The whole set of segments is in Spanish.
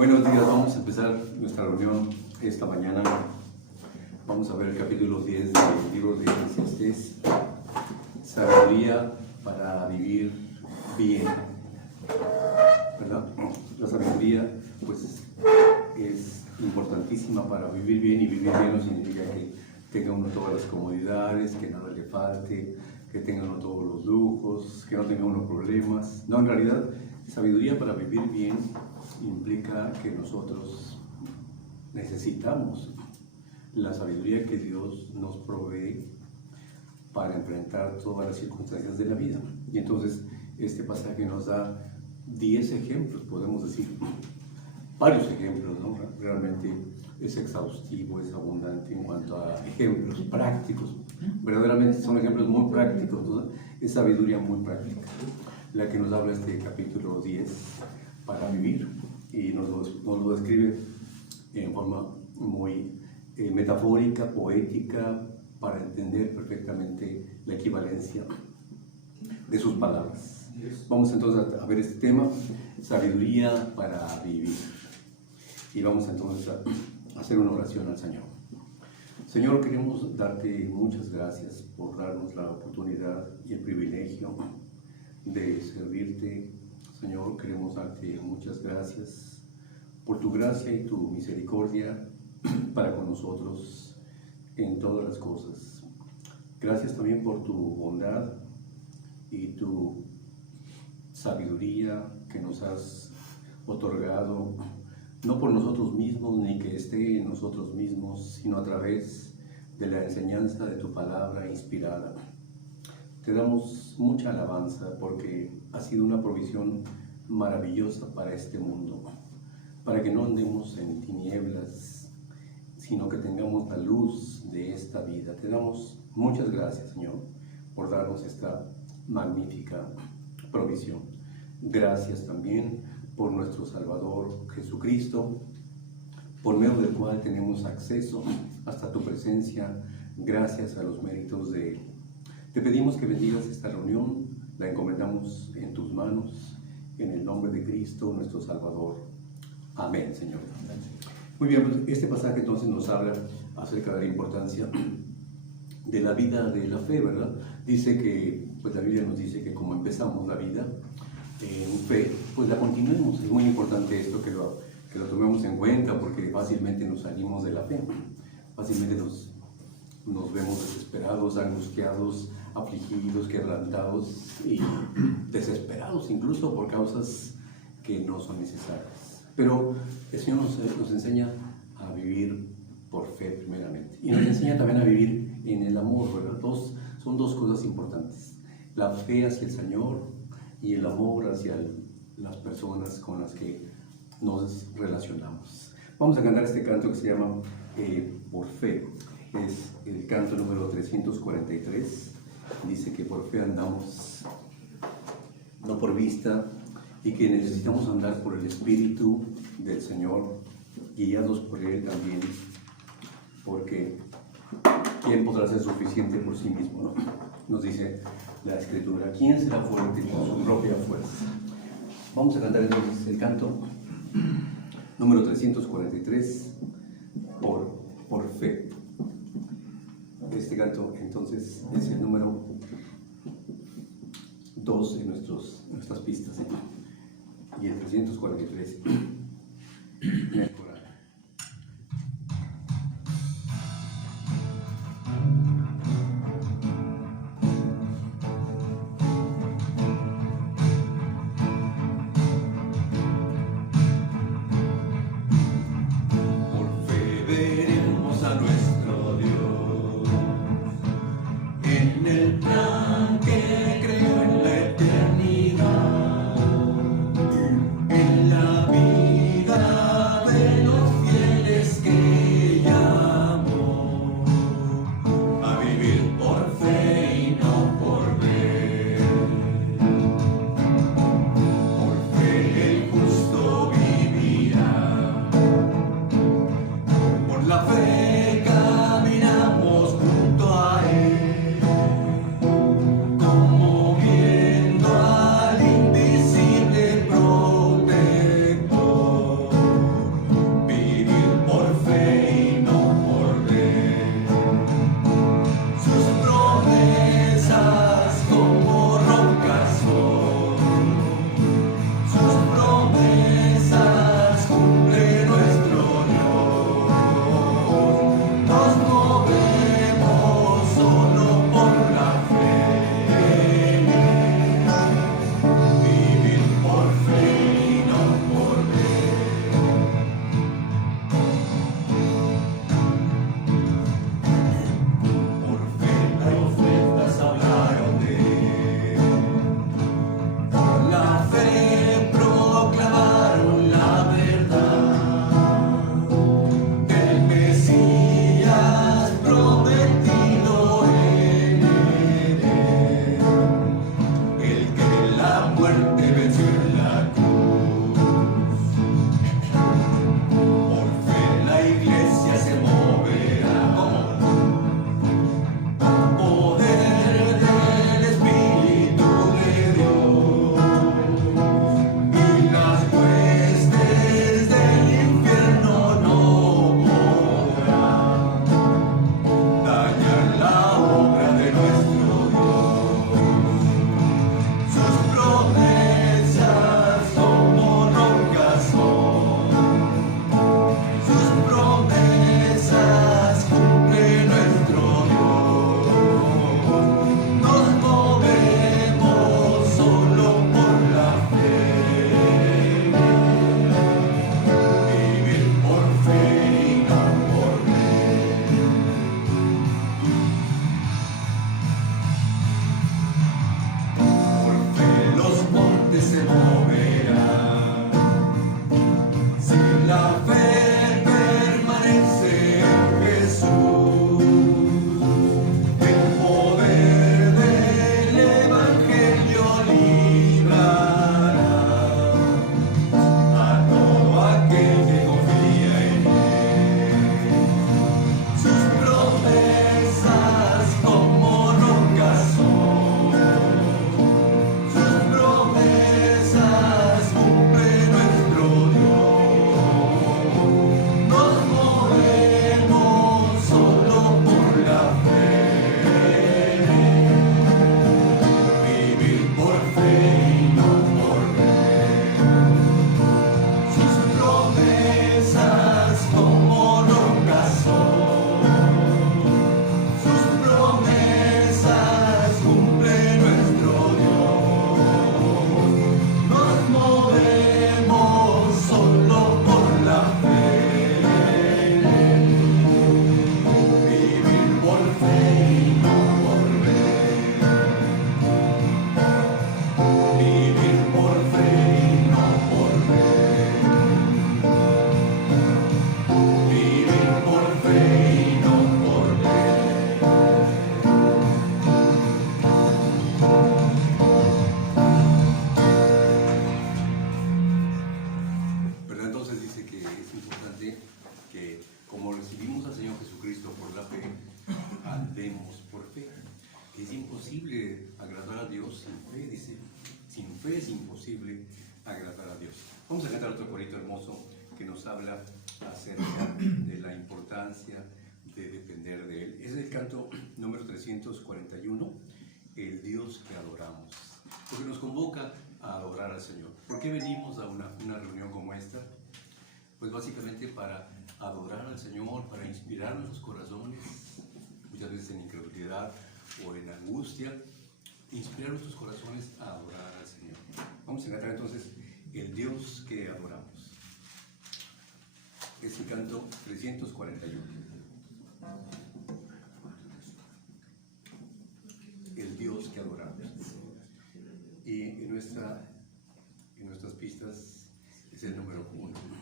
Buenos días, vamos a empezar nuestra reunión esta mañana. Vamos a ver el capítulo 10 del libro de Eclesiastés, sabiduría para vivir bien, ¿verdad? La sabiduría pues es importantísima para vivir bien, y vivir bien no significa que tenga uno todas las comodidades, que nada le falte, que tenga uno todos los lujos, que no tenga uno problemas. No, en realidad, sabiduría para vivir bien implica que nosotros necesitamos la sabiduría que Dios nos provee para enfrentar todas las circunstancias de la vida. Y entonces este pasaje nos da 10 ejemplos, podemos decir, varios ejemplos, ¿no? Realmente es exhaustivo, es abundante en cuanto a ejemplos prácticos. Verdaderamente son ejemplos muy prácticos, ¿no? Es sabiduría muy práctica la que nos habla este capítulo 10 para vivir, y nos lo describe en forma muy metafórica, poética, para entender perfectamente la equivalencia de sus palabras. Vamos entonces a ver este tema, sabiduría para vivir, y vamos entonces a hacer una oración al Señor. Señor, queremos darte muchas gracias por darnos la oportunidad y el privilegio de servirte. Señor, queremos darte muchas gracias por tu gracia y tu misericordia para con nosotros en todas las cosas. Gracias también por tu bondad y tu sabiduría que nos has otorgado, no por nosotros mismos ni que esté en nosotros mismos, sino a través de la enseñanza de tu palabra inspirada. Te damos mucha alabanza porque ha sido una provisión maravillosa para este mundo, para que no andemos en tinieblas, sino que tengamos la luz de esta vida. Te damos muchas gracias, Señor, por darnos esta magnífica provisión. Gracias también por nuestro Salvador Jesucristo, por medio del cual tenemos acceso hasta tu presencia, gracias a los méritos de Él. Te pedimos que bendigas esta reunión, la encomendamos en tus manos, en el nombre de Cristo, nuestro Salvador. Amén, Señor. Muy bien, pues este pasaje entonces nos habla acerca de la importancia de la vida de la fe, ¿verdad? Dice que, pues la Biblia nos dice que como empezamos la vida en fe, pues la continuemos. Es muy importante esto que lo tomemos en cuenta, porque fácilmente nos salimos de la fe, fácilmente nos vemos desesperados, angustiados, afligidos, quebrantados y desesperados incluso por causas que no son necesarias. Pero el Señor nos enseña a vivir por fe primeramente, y nos enseña también a vivir en el amor, ¿verdad? Son dos cosas importantes: la fe hacia el Señor y el amor hacia las personas con las que nos relacionamos. Vamos a cantar este canto que se llama Por Fe. Es el canto número 343. Dice que por fe andamos, no por vista, y que necesitamos andar por el Espíritu del Señor, guiados por Él también, porque ¿quién podrá ser suficiente por sí mismo, no? Nos dice la Escritura: ¿quién será fuerte con su propia fuerza? Vamos a cantar entonces el canto número 343, por fe. Este canto entonces es el número 2 en nuestras pistas, ¿sí? Y el 343 en el coral. En la vida Vamos a cantar otro corito hermoso que nos habla acerca de la importancia de depender de Él. Es el canto número 341, El Dios que adoramos, porque nos convoca a adorar al Señor. ¿Por qué venimos a una reunión como esta? Pues básicamente para adorar al Señor, para inspirar nuestros corazones, muchas veces en incredulidad o en angustia, inspirar nuestros corazones a adorar al Señor. Vamos a cantar entonces El Dios que adoramos. Es el canto 341. El Dios que adoramos. Y en nuestras pistas es el número 1.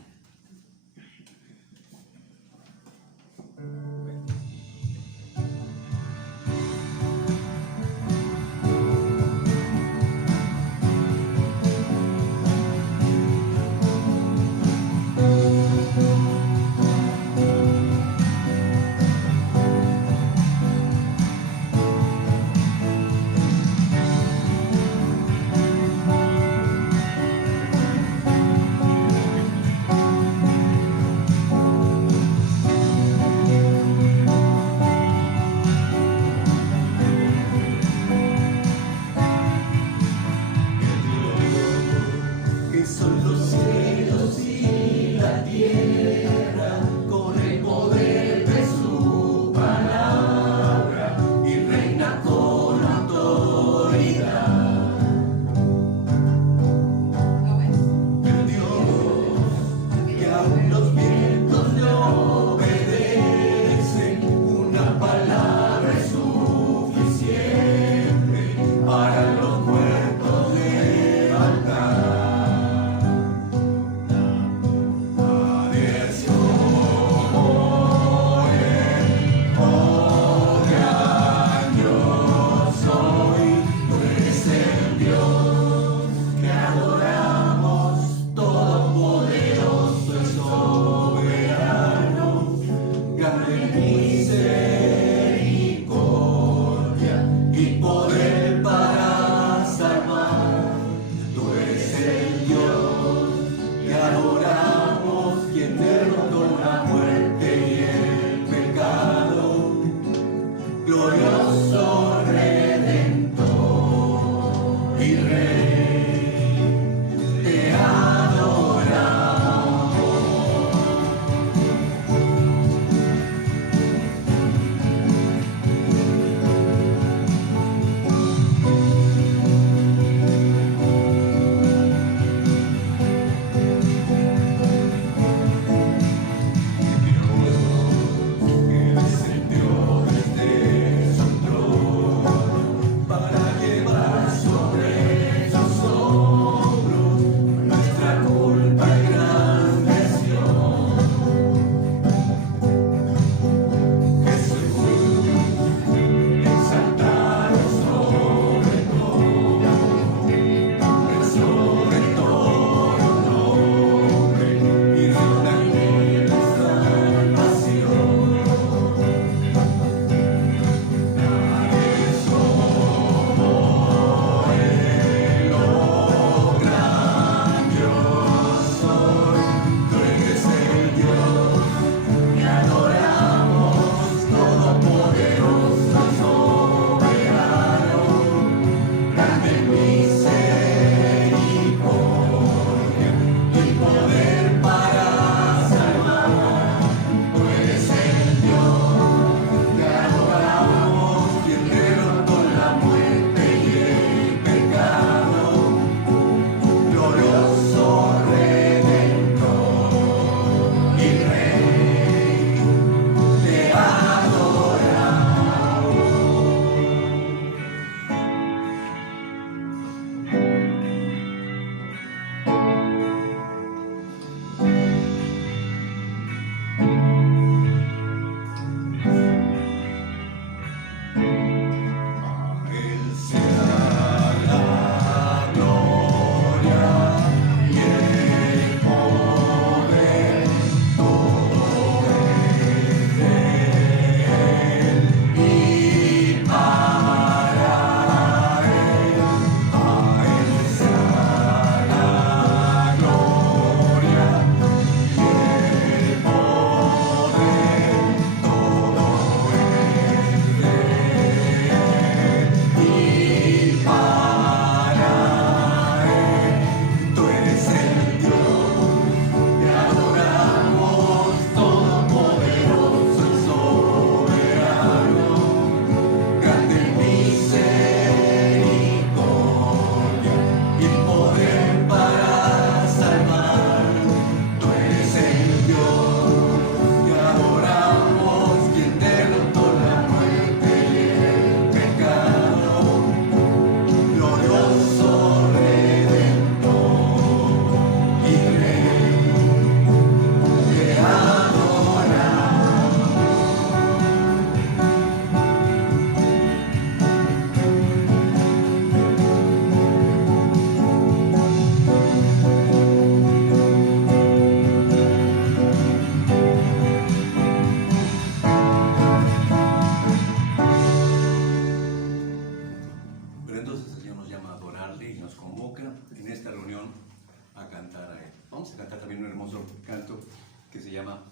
que se llama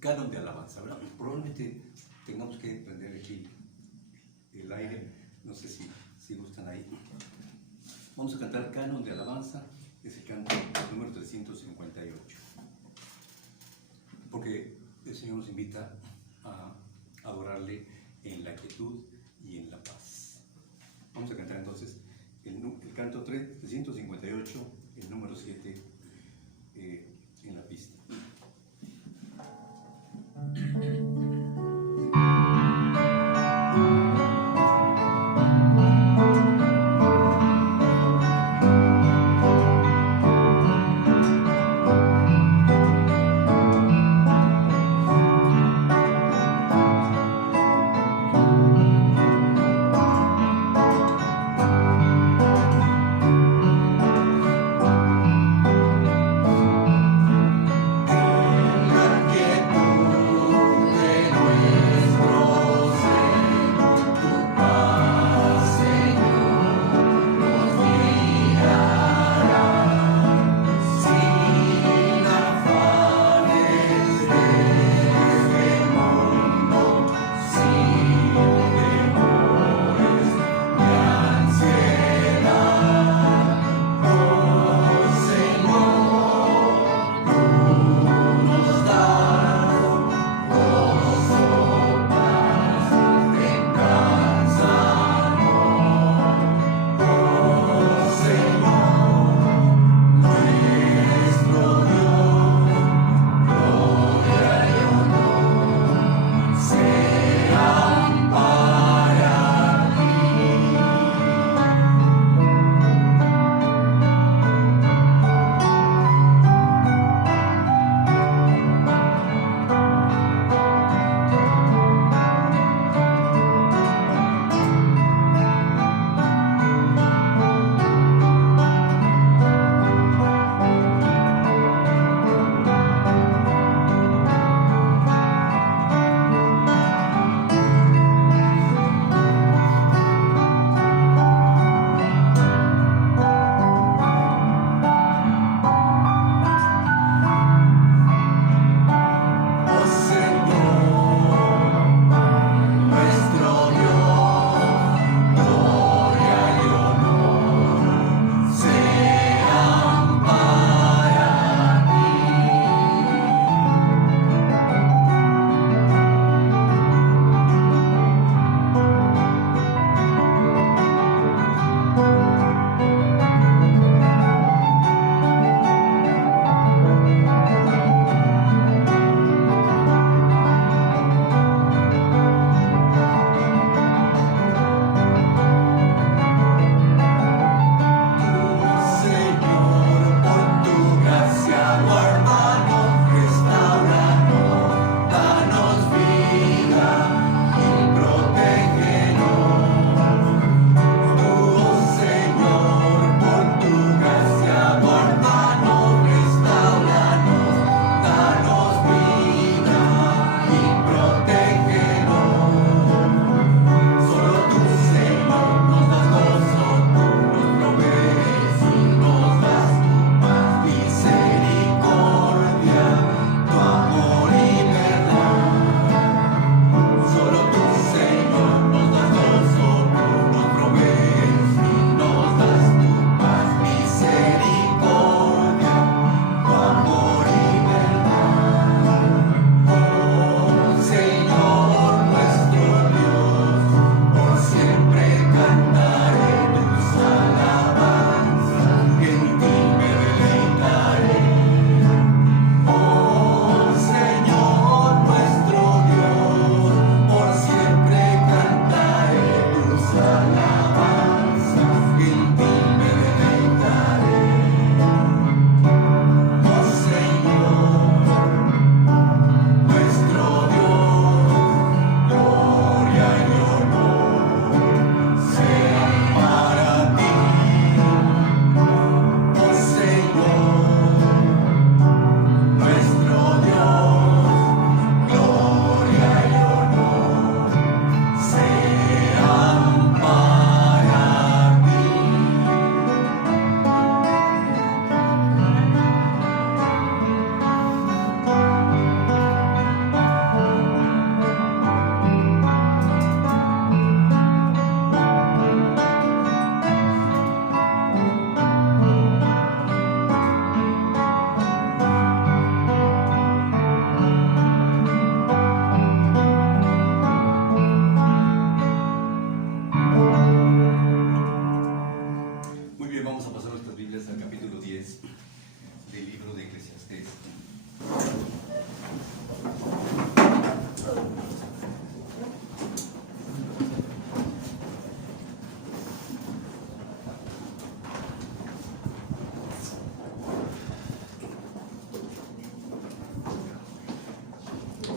Canon de Alabanza, ¿verdad? Probablemente tengamos que prender aquí el aire, no sé si gustan ahí. Vamos a cantar Canon de Alabanza, es el canto número 358, porque el Señor nos invita a adorarle en la quietud y en la paz. Vamos a cantar entonces el canto 358, el número 7 en la pista.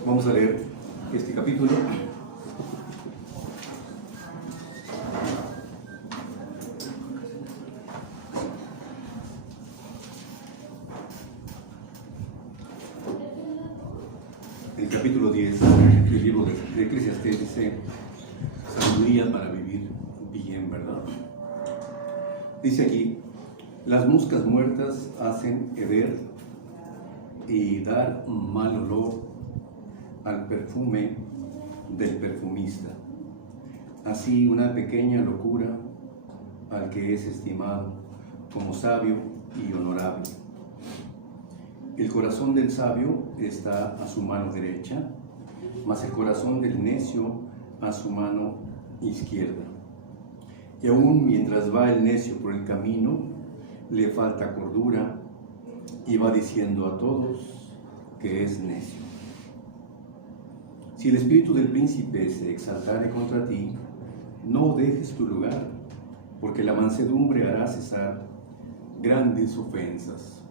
Vamos a leer este capítulo. El capítulo 10 del libro de Eclesiastés dice: sabiduría para vivir bien, ¿verdad? Dice aquí: las moscas muertas hacen heder y dar mal olor al perfume del perfumista. Así una pequeña locura al que es estimado como sabio y honorable. El corazón del sabio está a su mano derecha, mas el corazón del necio a su mano izquierda. Y aún mientras va el necio por el camino, le falta cordura y va diciendo a todos que es necio. Si el espíritu del príncipe se exaltare contra ti, no dejes tu lugar, porque la mansedumbre hará cesar grandes ofensas.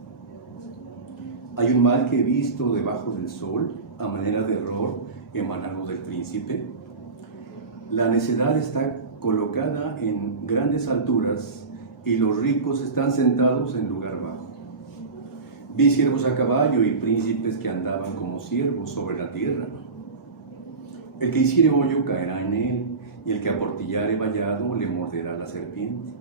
Hay un mal que he visto debajo del sol, a manera de error emanado del príncipe. La necedad está colocada en grandes alturas y los ricos están sentados en lugar bajo. Vi siervos a caballo y príncipes que andaban como siervos sobre la tierra. El que hiciere hoyo caerá en él, y el que aportillare vallado le morderá la serpiente.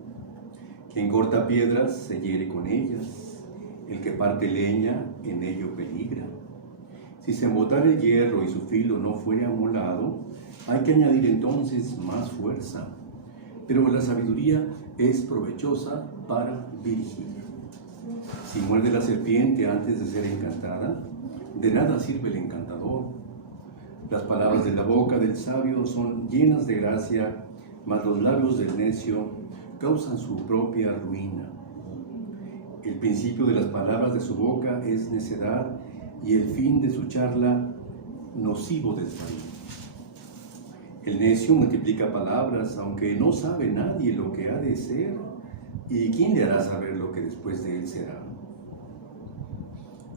Quien corta piedras se hiere con ellas. El que parte leña, en ello peligra. Si se embotare el hierro y su filo no fuere amolado, hay que añadir entonces más fuerza. Pero la sabiduría es provechosa para dirigir. Si muerde la serpiente antes de ser encantada, de nada sirve el encantador. Las palabras de la boca del sabio son llenas de gracia, mas los labios del necio causan su propia ruina. El principio de las palabras de su boca es necedad, y el fin de su charla nocivo desvarío. El necio multiplica palabras, aunque no sabe nadie lo que ha de ser, ¿y quién le hará saber lo que después de él será?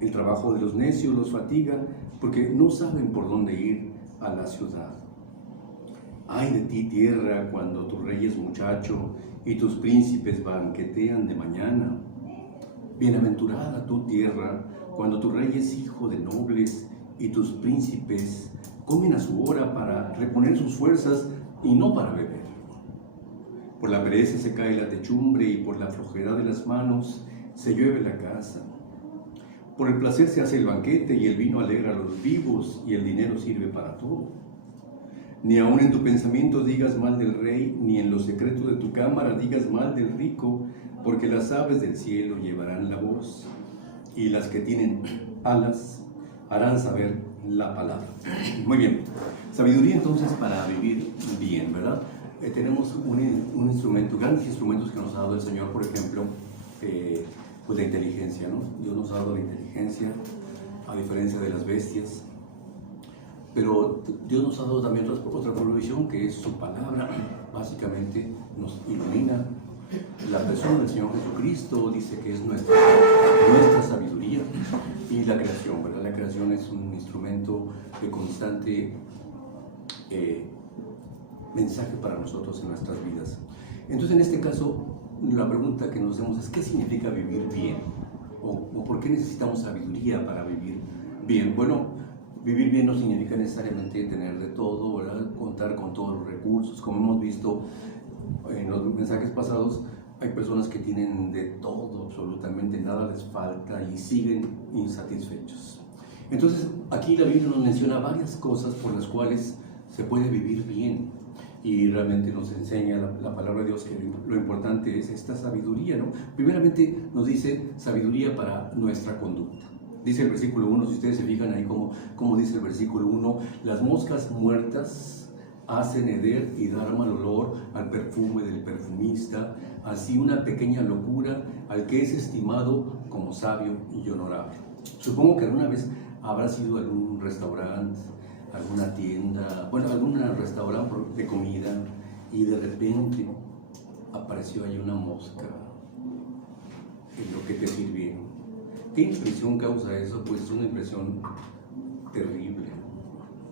El trabajo de los necios los fatiga, porque no saben por dónde ir a la ciudad. Ay de ti, tierra, cuando tu rey es muchacho y tus príncipes banquetean de mañana. Bienaventurada tu tierra, cuando tu rey es hijo de nobles y tus príncipes comen a su hora para reponer sus fuerzas y no para beber. Por la pereza se cae la techumbre y por la flojedad de las manos se llueve la casa. Por el placer se hace el banquete y el vino alegra a los vivos y el dinero sirve para todo. Ni aun en tu pensamiento digas mal del rey, ni en lo secreto de tu cámara digas mal del rico, porque las aves del cielo llevarán la voz, y las que tienen alas harán saber la palabra. Muy bien, sabiduría entonces para vivir bien, ¿verdad? Tenemos un instrumento, grandes instrumentos que nos ha dado el Señor, por ejemplo, pues la inteligencia, ¿no? Dios nos ha dado la inteligencia, a diferencia de las bestias. Pero Dios nos ha dado también otra provisión, que es su palabra. Básicamente nos ilumina. La persona del Señor Jesucristo dice que es nuestra sabiduría. Y la creación, ¿verdad? La creación es un instrumento de constante mensaje para nosotros en nuestras vidas. Entonces, en este caso, la pregunta que nos hacemos es: ¿qué significa vivir bien? ¿O por qué necesitamos sabiduría para vivir bien? Bueno, vivir bien no significa necesariamente tener de todo, ¿verdad? Contar con todos los recursos. Como hemos visto en los mensajes pasados, hay personas que tienen de todo, absolutamente nada les falta y siguen insatisfechos. Entonces, aquí la Biblia nos menciona varias cosas por las cuales se puede vivir bien, y realmente nos enseña la palabra de Dios que lo importante es esta sabiduría, ¿no? Primeramente nos dice sabiduría para nuestra conducta. Dice el versículo 1, si ustedes se fijan ahí como dice el versículo 1, las moscas muertas hacen heder y dar mal olor al perfume del perfumista, así una pequeña locura al que es estimado como sabio y honorable. Supongo que alguna vez habrá sido algún restaurante, alguna tienda, bueno, algún restaurante de comida, y de repente apareció ahí una mosca en lo que te sirvieron. ¿Qué impresión causa eso? Pues es una impresión terrible.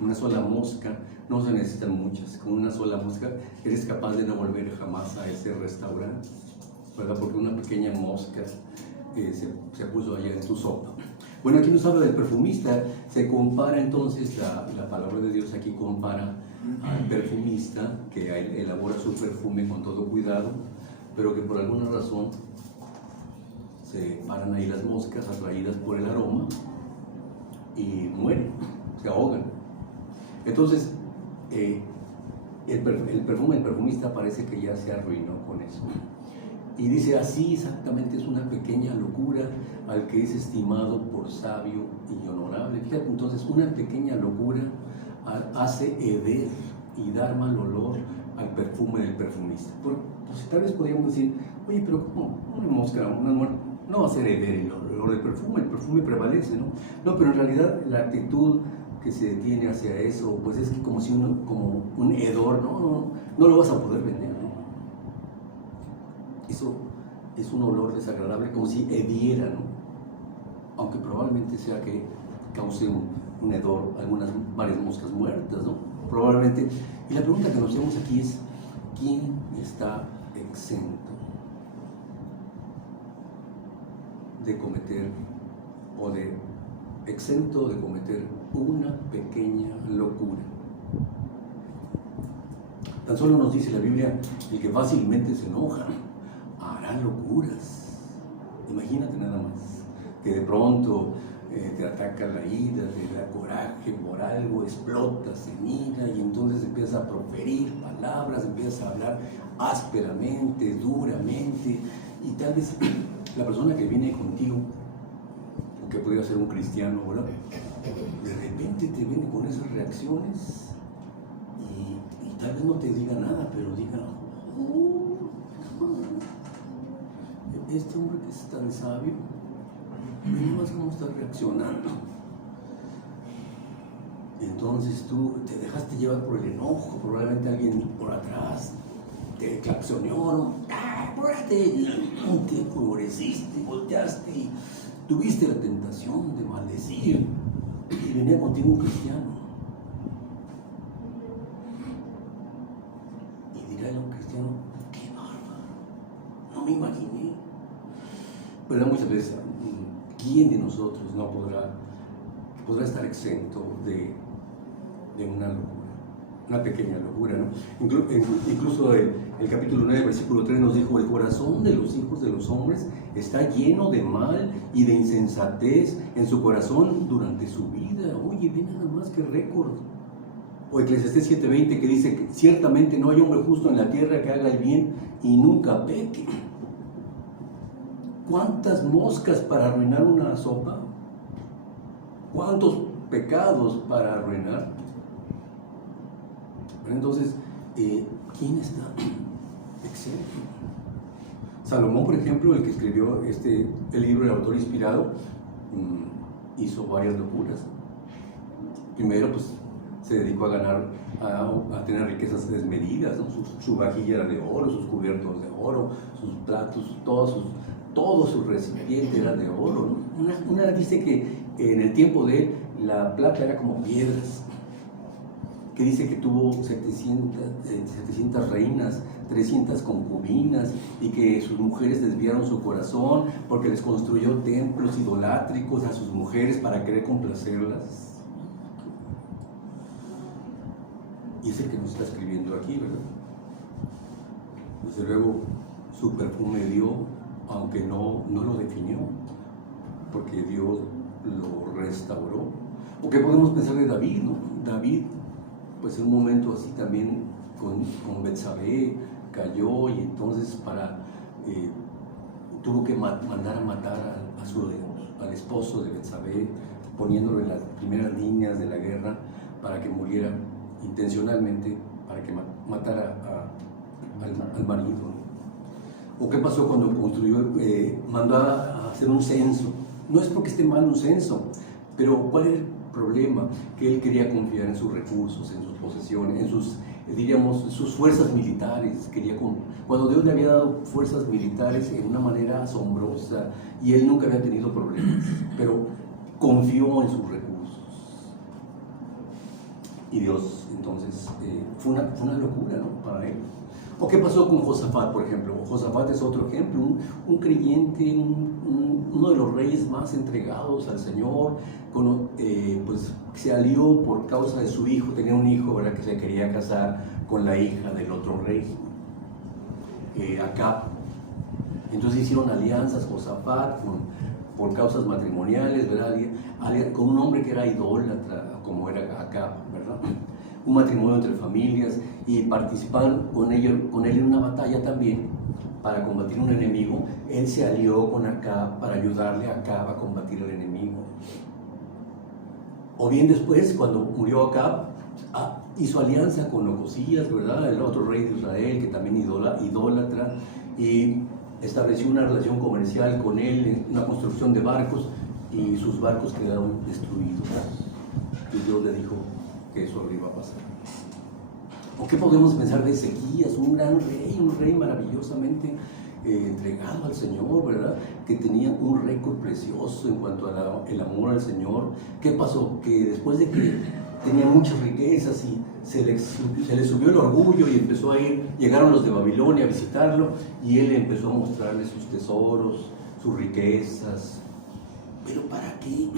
una sola mosca, no se necesitan muchas, con una sola mosca eres capaz de no volver jamás a ese restaurante, ¿verdad? Porque una pequeña mosca se puso allá en tu sopa. Bueno, aquí nos habla del perfumista, se compara entonces, la palabra de Dios aquí compara al perfumista que elabora su perfume con todo cuidado, pero que por alguna razón se paran ahí las moscas atraídas por el aroma y mueren, se ahogan. Entonces, el perfumista parece que ya se arruinó con eso. Y dice, así exactamente es una pequeña locura al que es estimado por sabio y honorable. Fíjate, entonces, una pequeña locura hace heder y dar mal olor al perfume del perfumista. Pues tal vez podríamos decir, oye, pero ¿cómo una mosca, una muerte, no va a ser heder el olor del perfume? El perfume prevalece, ¿no? No, pero en realidad la actitud que se tiene hacia eso, pues es que como si como un hedor, no lo vas a poder vender, ¿no? Eso es un olor desagradable, como si hediera, ¿no? Aunque probablemente sea que cause un hedor, varias moscas muertas, ¿no? Probablemente. Y la pregunta que nos hacemos aquí es, ¿quién está exento de cometer exento de cometer una pequeña locura? Tan solo nos dice la Biblia, el que fácilmente se enoja hará locuras. Imagínate nada más, que de pronto te ataca la ira, te da coraje por algo, explotas en ira y entonces empiezas a proferir palabras, empiezas a hablar ásperamente, duramente, y tal vez la persona que viene contigo, o que podría ser un cristiano, ¿verdad? De repente te viene con esas reacciones y tal vez no te diga nada, pero diga, este hombre que es tan sabio, mira más cómo está reaccionando. Entonces tú te dejaste llevar por el enojo, probablemente alguien por atrás te claxoneó, ¿no? Apúrate, te enfureciste, volteaste y tuviste la tentación de maldecir y venía contigo un cristiano. Y dirá un cristiano, qué bárbaro, no me imaginé. Pero muchas veces, ¿quién de nosotros no podrá estar exento de una locura, una pequeña locura, ¿no? Incluso el capítulo 9, versículo 3 nos dijo, el corazón de los hijos de los hombres está lleno de mal y de insensatez en su corazón durante su vida. Oye, ve nada más que récord. O Eclesiastés 7:20 que dice que ciertamente no hay hombre justo en la tierra que haga el bien y nunca peque. ¿Cuántas moscas para arruinar una sopa? ¿Cuántos pecados para arruinar? Entonces, ¿quién está exento? Salomón, por ejemplo, el que escribió el libro, el autor inspirado, hizo varias locuras. Primero, pues, se dedicó a tener riquezas desmedidas, ¿no? Su vajilla era de oro, sus cubiertos de oro, sus platos, todo su recipiente era de oro, ¿no? Una dice que en el tiempo de él la plata era como piedras, que dice que tuvo 700 reinas, 300 concubinas y que sus mujeres desviaron su corazón porque les construyó templos idolátricos a sus mujeres para querer complacerlas. Y es el que nos está escribiendo aquí, ¿verdad? Desde luego su perfume dio, aunque no lo definió, porque Dios lo restauró. ¿O qué podemos pensar de David, no? David, pues en un momento así también con Betsabé cayó y entonces tuvo que mandar a matar al esposo de Betsabé, poniéndolo en las primeras líneas de la guerra para que muriera intencionalmente, para que matara al marido. ¿O qué pasó cuando mandó a hacer un censo? No es porque esté mal un censo, pero ¿cuál es el problema? Que él quería confiar en sus recursos, en sus posesiones, en sus fuerzas militares. Cuando Dios le había dado fuerzas militares en una manera asombrosa y él nunca había tenido problemas, pero confió en sus recursos. Y Dios, entonces, fue una locura, ¿no?, para él. ¿O qué pasó con Josafat, por ejemplo? Josafat es otro ejemplo, un creyente, uno de los reyes más entregados al Señor, pues se alió por causa de su hijo, tenía un hijo, ¿verdad?, que se quería casar con la hija del otro rey, Acab. Entonces hicieron alianzas Josafat por causas matrimoniales, ¿verdad?, con un hombre que era idólatra, como era Acab, ¿verdad?, un matrimonio entre familias, y participaron con él en una batalla también para combatir un enemigo. Él se alió con Acab para ayudarle a Acab a combatir al enemigo. O bien después, cuando murió Acab, hizo alianza con Ocosías, ¿verdad?, el otro rey de Israel, que también idólatra, y estableció una relación comercial con él, una construcción de barcos, y sus barcos quedaron destruidos. Y Dios le dijo que eso le iba a pasar. ¿O qué podemos pensar de Ezequías? Un rey maravillosamente entregado al Señor, ¿verdad?, que tenía un récord precioso en cuanto al amor al Señor. ¿Qué pasó? Que después de que tenía muchas riquezas y se le subió el orgullo y empezó a llegaron los de Babilonia a visitarlo, y él empezó a mostrarles sus tesoros, sus riquezas. ¿Pero para qué?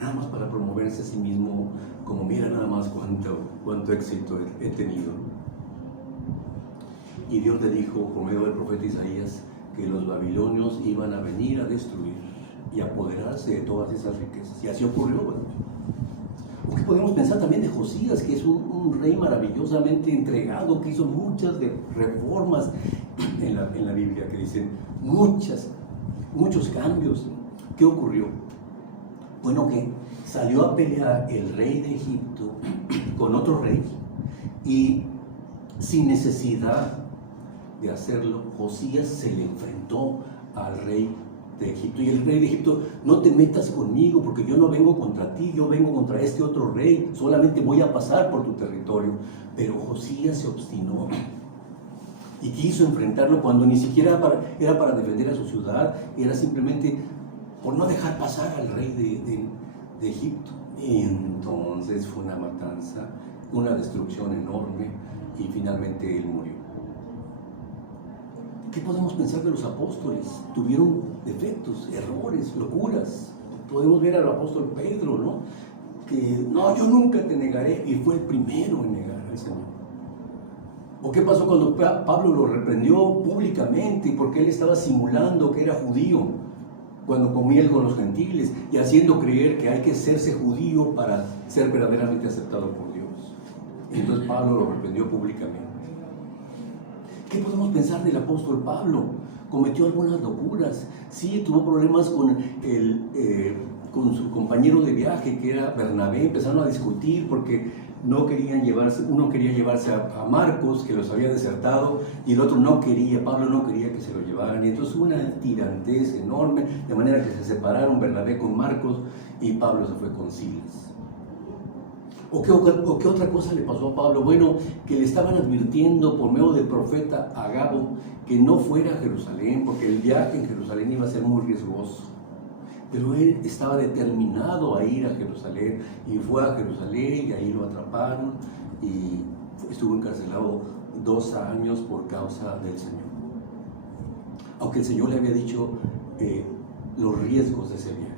Nada más para promoverse a sí mismo, como mira nada más cuánto éxito he tenido. Y Dios le dijo por medio del profeta Isaías que los babilonios iban a venir a destruir y apoderarse de todas esas riquezas. Y así ocurrió, bueno. ¿O qué podemos pensar también de Josías, que es un rey maravillosamente entregado, que hizo muchas reformas en la Biblia, que dicen muchos cambios? ¿Qué ocurrió? Bueno, que salió a pelear el rey de Egipto con otro rey, y sin necesidad de hacerlo, Josías se le enfrentó al rey de Egipto. Y el rey de Egipto: no te metas conmigo, porque yo no vengo contra ti, yo vengo contra este otro rey, solamente voy a pasar por tu territorio. Pero Josías se obstinó y quiso enfrentarlo cuando ni siquiera era para defender a su ciudad, era simplemente por no dejar pasar al rey de Egipto. Y entonces fue una matanza, una destrucción enorme, y finalmente él murió. ¿Qué podemos pensar de los apóstoles? Tuvieron defectos, errores, locuras. Podemos ver al apóstol Pedro, ¿no?, que no, yo nunca te negaré, y fue el primero en negar al Señor. ¿O qué pasó cuando Pablo lo reprendió públicamente porque él estaba simulando que era judío cuando comía con los gentiles y haciendo creer que hay que serse judío para ser verdaderamente aceptado por Dios? Entonces Pablo lo reprendió públicamente. ¿Qué podemos pensar del apóstol Pablo? Cometió algunas locuras, sí, tuvo problemas con su compañero de viaje, que era Bernabé. Empezaron a discutir porque uno quería llevarse a Marcos, que los había desertado, y el otro no quería, Pablo no quería que se lo llevaran, y entonces hubo una tirantez enorme, de manera que se separaron Bernabé con Marcos y Pablo se fue con Silas. ¿O qué otra cosa le pasó a Pablo? Bueno, que le estaban advirtiendo por medio del profeta Agabo que no fuera a Jerusalén, porque el viaje en Jerusalén iba a ser muy riesgoso. Pero él estaba determinado a ir a Jerusalén, y fue a Jerusalén, y ahí lo atraparon, y estuvo encarcelado 2 años por causa del Señor. Aunque el Señor le había dicho los riesgos de ese viaje.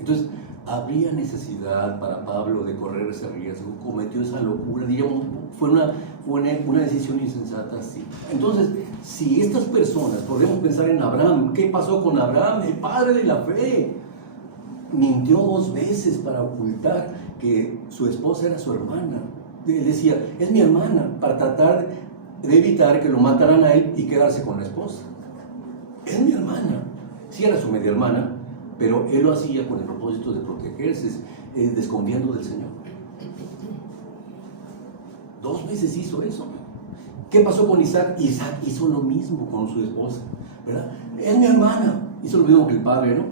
Entonces, habría necesidad para Pablo de correr ese riesgo. Cometió esa locura, digamos, fue una decisión insensata, sí. Entonces, si estas personas, podemos pensar en Abraham, ¿qué pasó con Abraham, el padre de la fe? Mintió 2 veces para ocultar que su esposa era su hermana. Él decía, es mi hermana, para tratar de evitar que lo mataran a él y quedarse con la esposa. Es mi hermana. Sí era su media hermana, pero él lo hacía con el propósito de protegerse, desconfiando del Señor. 2 veces hizo eso. ¿Qué pasó con Isaac? Isaac hizo lo mismo con su esposa, ¿verdad? Es mi hermana. Hizo lo mismo que el padre, ¿no?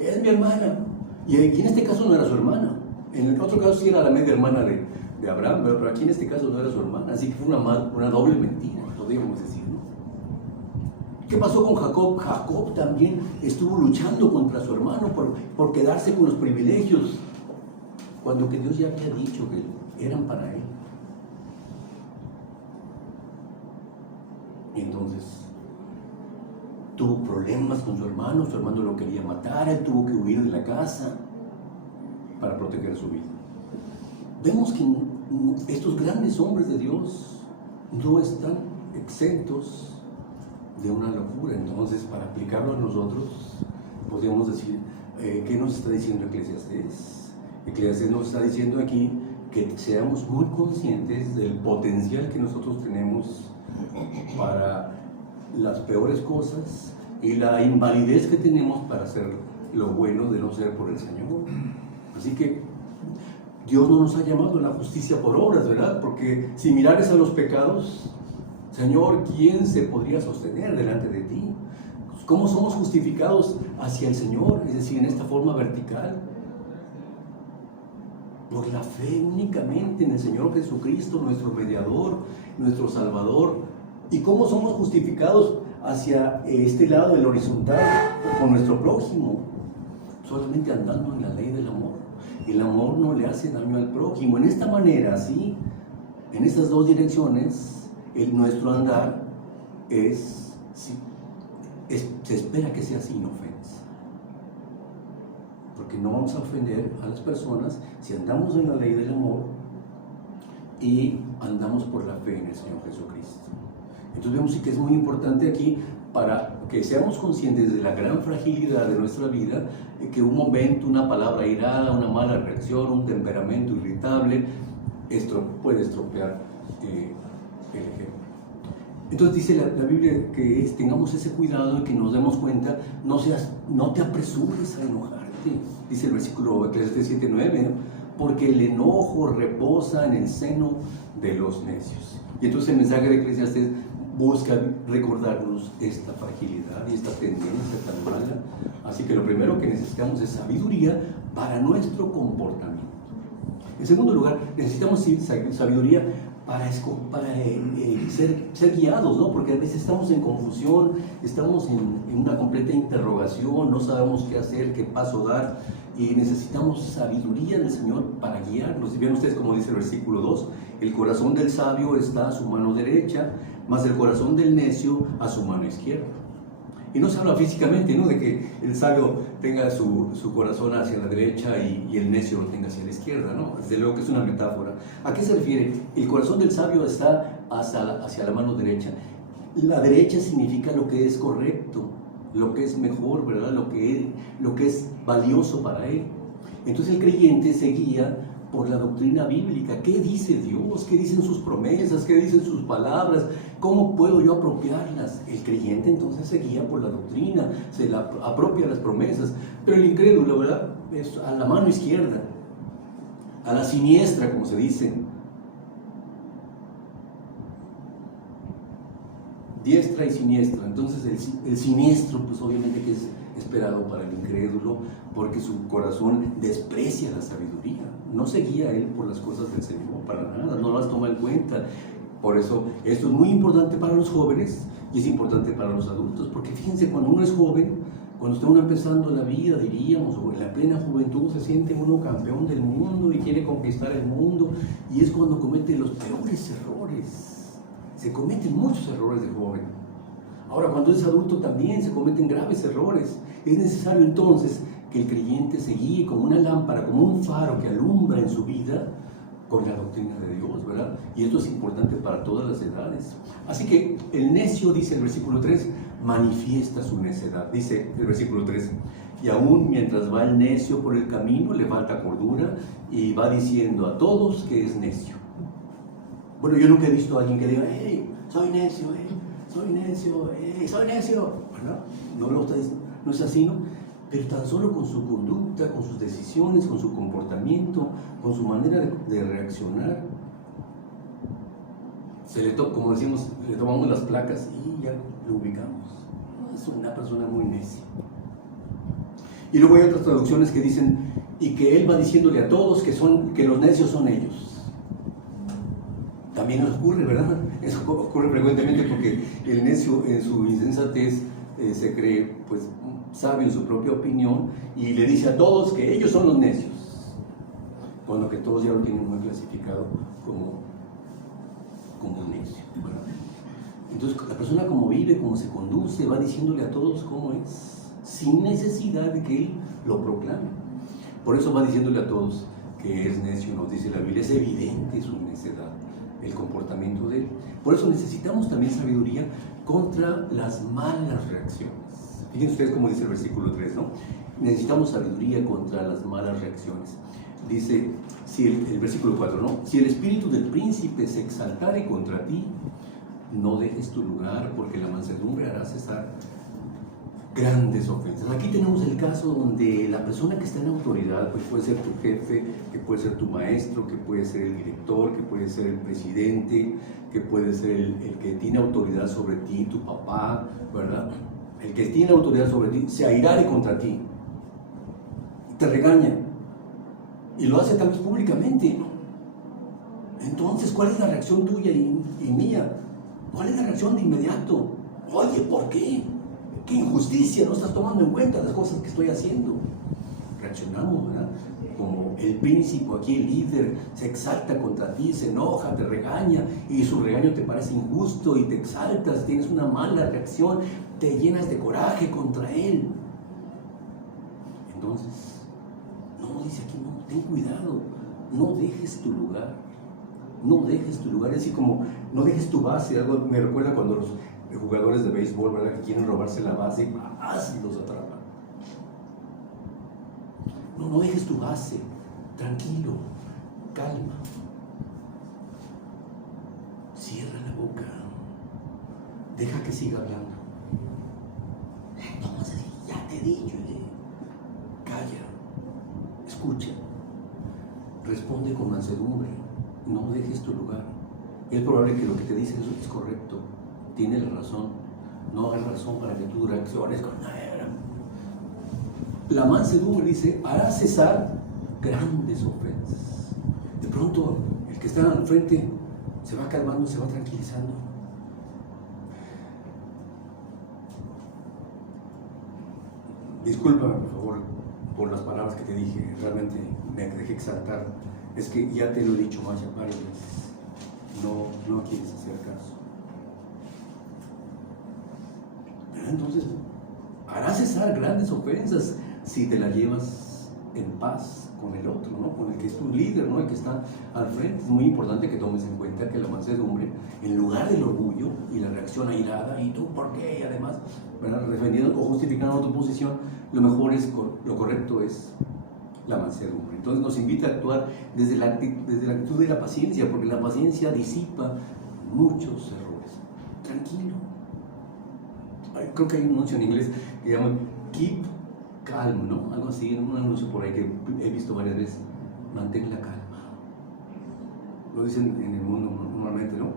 Es mi hermana. Y en este caso no era su hermana. En el otro caso sí era la media hermana de Abraham, pero aquí en este caso no era su hermana. Así que fue una doble mentira, podríamos decir, ¿no? ¿Qué pasó con Jacob? Jacob también estuvo luchando contra su hermano por quedarse con los privilegios, cuando que Dios ya había dicho eran para él. Y entonces tuvo problemas con su hermano lo quería matar, él tuvo que huir de la casa para proteger su vida. Vemos que estos grandes hombres de Dios no están exentos de una locura. Entonces, para aplicarlo a nosotros, podríamos decir, ¿qué nos está diciendo Eclesiastés? Eclesiastés nos está diciendo aquí que seamos muy conscientes del potencial que nosotros tenemos para las peores cosas y la invalidez que tenemos para hacer lo bueno de no ser por el Señor. Así que Dios no nos ha llamado a la justicia por obras, ¿verdad? Porque si mirares a los pecados, Señor, ¿quién se podría sostener delante de ti? ¿Cómo somos justificados hacia el Señor? Es decir, en esta forma vertical. Por la fe únicamente en el Señor Jesucristo, nuestro mediador, nuestro Salvador. ¿Y cómo somos justificados hacia este lado del horizontal con nuestro prójimo? Solamente andando en la ley del amor. El amor no le hace daño al prójimo. En esta manera, ¿sí? En estas dos direcciones, nuestro andar se espera que sea sin ofensa. Porque no vamos a ofender a las personas si andamos en la ley del amor y andamos por la fe en el Señor Jesucristo. Entonces vemos que es muy importante aquí para que seamos conscientes de la gran fragilidad de nuestra vida, que un momento, una palabra airada, una mala reacción, un temperamento irritable, esto puede estropear el ejemplo. Entonces dice la Biblia que tengamos ese cuidado y que nos demos cuenta, no te apresures a enojarte, dice el versículo Eclesiastés 7:9, porque el enojo reposa en el seno de los necios. Y entonces el mensaje de Eclesiastés busca recordarnos esta fragilidad y esta tendencia tan mala. Así que lo primero que necesitamos es sabiduría para nuestro comportamiento. En segundo lugar, necesitamos sabiduría para ser guiados, ¿no? Porque a veces estamos en confusión, estamos en una completa interrogación, no sabemos qué hacer, qué paso dar, y necesitamos sabiduría del Señor para guiarnos. Y vean ustedes como dice el versículo 2, el corazón del sabio está a su mano derecha, mas el corazón del necio a su mano izquierda. Y no se habla físicamente, ¿no?, de que el sabio tenga su corazón hacia la derecha y el necio lo tenga hacia la izquierda, ¿no? Desde luego que es una metáfora. ¿A qué se refiere? El corazón del sabio está hacia la mano derecha. La derecha significa lo que es correcto, lo que es mejor, ¿verdad? Lo que es valioso para él. Entonces el creyente se guía por la doctrina bíblica. ¿Qué dice Dios? ¿Qué dicen sus promesas? ¿Qué dicen sus palabras? ¿Cómo puedo yo apropiarlas? El creyente entonces se guía por la doctrina, se la apropia las promesas. Pero el incrédulo, ¿verdad?, es a la mano izquierda, a la siniestra, como se dice. Diestra y siniestra. Entonces el siniestro, pues obviamente que es esperado para el incrédulo, porque su corazón desprecia la sabiduría. No se guía él por las cosas del Señor, para nada, no las toma en cuenta. Por eso esto es muy importante para los jóvenes y es importante para los adultos, porque fíjense, cuando uno es joven, cuando está uno empezando la vida, diríamos, o en la plena juventud, se siente uno campeón del mundo y quiere conquistar el mundo, y es cuando comete los peores errores. Se cometen muchos errores de joven. Ahora, cuando es adulto también se cometen graves errores. Es necesario entonces que el creyente se guíe como una lámpara, como un faro que alumbra en su vida con la doctrina de Dios, ¿verdad? Y esto es importante para todas las edades. Así que el necio, dice el versículo 3, manifiesta su necedad. Dice el versículo 3, y aún mientras va el necio por el camino, le falta cordura y va diciendo a todos que es necio. Bueno, yo nunca he visto a alguien que diga, hey, soy necio, soy necio, soy necio. ¿Verdad? No es así, ¿no? Pero tan solo con su conducta, con sus decisiones, con su comportamiento, con su manera de reaccionar, como decimos, le tomamos las placas y ya lo ubicamos. Es una persona muy necia. Y luego hay otras traducciones que dicen, y que él va diciéndole a todos que los necios son ellos. También nos ocurre, ¿verdad? Eso ocurre frecuentemente porque el necio en su insensatez se cree pues sabio en su propia opinión y le dice a todos que ellos son los necios. cuando que todos ya lo tienen muy clasificado como un necio, ¿verdad? Entonces la persona como vive, como se conduce, va diciéndole a todos cómo es, sin necesidad de que él lo proclame. Por eso va diciéndole a todos que es necio, nos dice la Biblia, es evidente su necedad, el comportamiento de él. Por eso necesitamos también sabiduría contra las malas reacciones. Fíjense ustedes cómo dice el versículo 3, ¿no? Necesitamos sabiduría contra las malas reacciones. Dice, si el versículo 4, ¿no? Si el espíritu del príncipe se exaltare contra ti, no dejes tu lugar, porque la mansedumbre hará cesar grandes ofensas. Aquí tenemos el caso donde la persona que está en autoridad, pues puede ser tu jefe, que puede ser tu maestro, que puede ser el director, que puede ser el presidente, que puede ser el que tiene autoridad sobre ti, tu papá, ¿verdad? El que tiene autoridad sobre ti se airare contra ti, te regaña y lo hace tal vez públicamente. Entonces, ¿cuál es la reacción tuya y mía? ¿Cuál es la reacción de inmediato? Oye, ¿por qué? ¡Qué injusticia! No estás tomando en cuenta las cosas que estoy haciendo. Reaccionamos, ¿verdad? Como el príncipe, aquí el líder, se exalta contra ti, se enoja, te regaña, y su regaño te parece injusto y te exaltas, tienes una mala reacción, te llenas de coraje contra él. Entonces, no, dice aquí, no, ten cuidado, no dejes tu lugar, no dejes tu lugar, es así como, no dejes tu base. Algo me recuerda cuando los jugadores de béisbol, ¿verdad?, que quieren robarse la base y los atrapan. No dejes tu base, tranquilo, calma, cierra la boca, deja que siga hablando. Entonces, ya te he dicho, calla, escucha, responde con mansedumbre, no dejes tu lugar. Es probable que lo que te dice eso es correcto, tiene la razón, no hay razón para que tú reacciones con nada. La mansedumbre, dice, hará cesar grandes ofensas. De pronto, el que está al frente se va calmando, se va tranquilizando. Discúlpame, por favor, por las palabras que te dije, realmente me dejé exaltar. Es que ya te lo he dicho más varias veces. No quieres hacer caso. Pero entonces, hará cesar grandes ofensas si te la llevas en paz con el otro, ¿no? Con el que es tu líder, ¿no? El que está al frente. Es muy importante que tomes en cuenta que la mansedumbre, en lugar del orgullo y la reacción airada, ¿y tú por qué? Y además, ¿verdad?, defendiendo o justificando tu posición, lo mejor es, lo correcto es la mansedumbre. Entonces nos invita a actuar desde la actitud de la paciencia, porque la paciencia disipa muchos errores. Tranquilo. Creo que hay un anuncio en inglés que llaman Keep Calm, ¿no? Algo así, un anuncio por ahí que he visto varias veces. Mantén la calma. Lo dicen en el mundo normalmente, ¿no?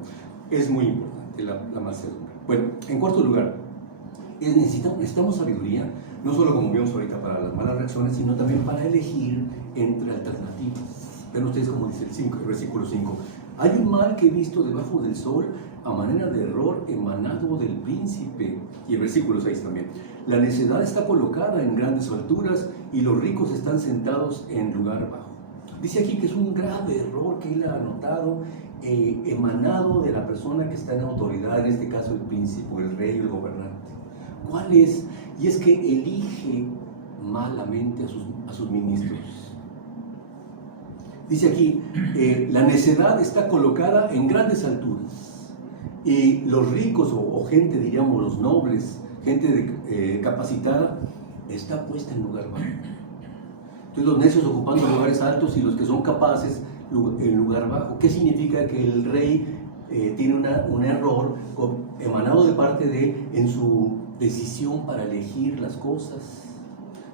Es muy importante la mansedumbre. Bueno, en cuarto lugar, necesitamos sabiduría, no solo como vimos ahorita para las malas reacciones, sino también para elegir entre alternativas. Ven ustedes como dice el versículo 5. Hay un mal que he visto debajo del sol a manera de error emanado del príncipe. Y el versículo 6 también. La necedad está colocada en grandes alturas y los ricos están sentados en lugar bajo. Dice aquí que es un grave error que él ha notado, emanado de la persona que está en autoridad, en este caso el príncipe, el rey, el gobernante. ¿Cuál es? Y es que elige malamente a sus ministros. Dice aquí, la necedad está colocada en grandes alturas y los ricos o gente, diríamos los nobles, gente capacitada, está puesta en lugar bajo. Entonces los necios ocupando lugares altos y los que son capaces en lugar bajo. ¿Qué significa? Que el rey tiene un error emanado de parte de él en su decisión para elegir las cosas.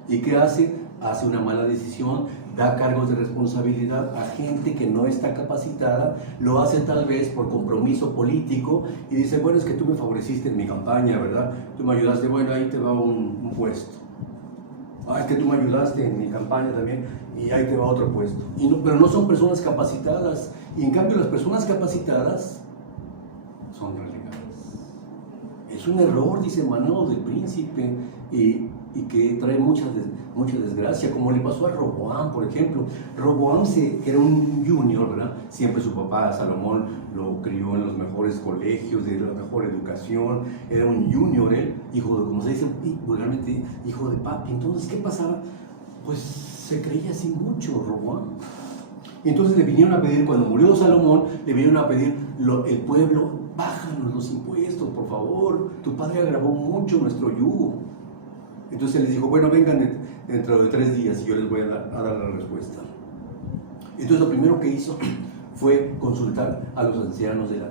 ¿Y qué hace? Hace una mala decisión, da cargos de responsabilidad a gente que no está capacitada, lo hace tal vez por compromiso político y dice, bueno, es que tú me favoreciste en mi campaña, ¿verdad? Tú me ayudaste, bueno, ahí te va un puesto. Ah, es que tú me ayudaste en mi campaña también y ahí te va otro puesto. Pero no son personas capacitadas, y en cambio las personas capacitadas son relegadas. Es un error, dice emanado del príncipe, y y que trae mucha desgracia, como le pasó a Roboam, por ejemplo. Roboam era un junior, ¿verdad? Siempre su papá, Salomón, lo crió en los mejores colegios, de la mejor educación, era un junior, él, hijo de, como se dice vulgarmente, hijo de papi. Entonces, ¿qué pasaba? Pues se creía así mucho Roboam. Y entonces le vinieron a pedir, cuando murió Salomón, le vinieron a pedir el pueblo: bájanos los impuestos, por favor, tu padre agravó mucho nuestro yugo. Entonces él les dijo: bueno, vengan dentro de 3 días y yo les voy a dar la respuesta. Entonces lo primero que hizo fue consultar a los ancianos del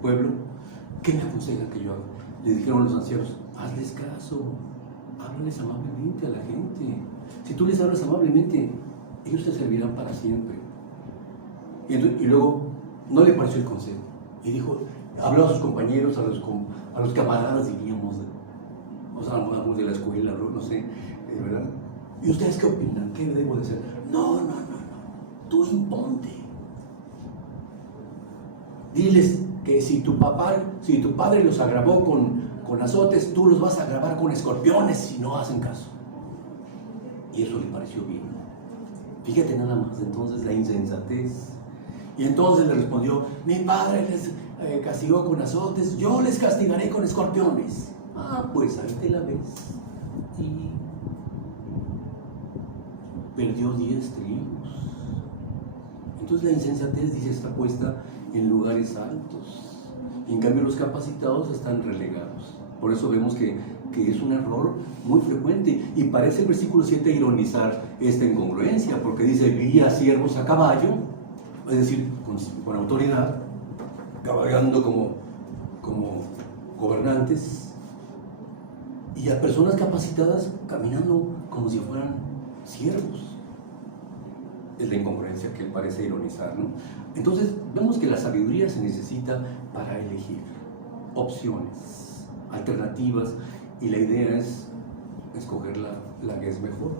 pueblo. ¿Qué me aconsejan que yo haga? Le dijeron los ancianos: hazles caso, háblales amablemente a la gente. Si tú les hablas amablemente, ellos te servirán para siempre. Y luego no le pareció el consejo y dijo, habló a sus compañeros, a los camaradas, diríamos, o sea, algunos de la escuela, no sé, ¿verdad? ¿Y ustedes qué opinan? ¿Qué debo de hacer? No, tú imponte. Diles que si tu padre los agravó con azotes, tú los vas a agravar con escorpiones si no hacen caso. Y eso le pareció bien. Fíjate nada más, entonces, la insensatez. Y entonces le respondió: mi padre les castigó con azotes, yo les castigaré con escorpiones. Ah, pues ahí te la ves. Y perdió 10 tribus. Entonces la insensatez, dice, está puesta en lugares altos. En cambio los capacitados están relegados. Por eso vemos que es un error muy frecuente. Y parece el versículo 7 ironizar esta incongruencia, porque dice: vi a siervos a caballo, es decir, con autoridad, cabalgando como gobernantes, y a personas capacitadas caminando como si fueran siervos. Es la incongruencia que parece ironizar, ¿no? Entonces vemos que la sabiduría se necesita para elegir opciones, alternativas, y la idea es escoger la que es mejor.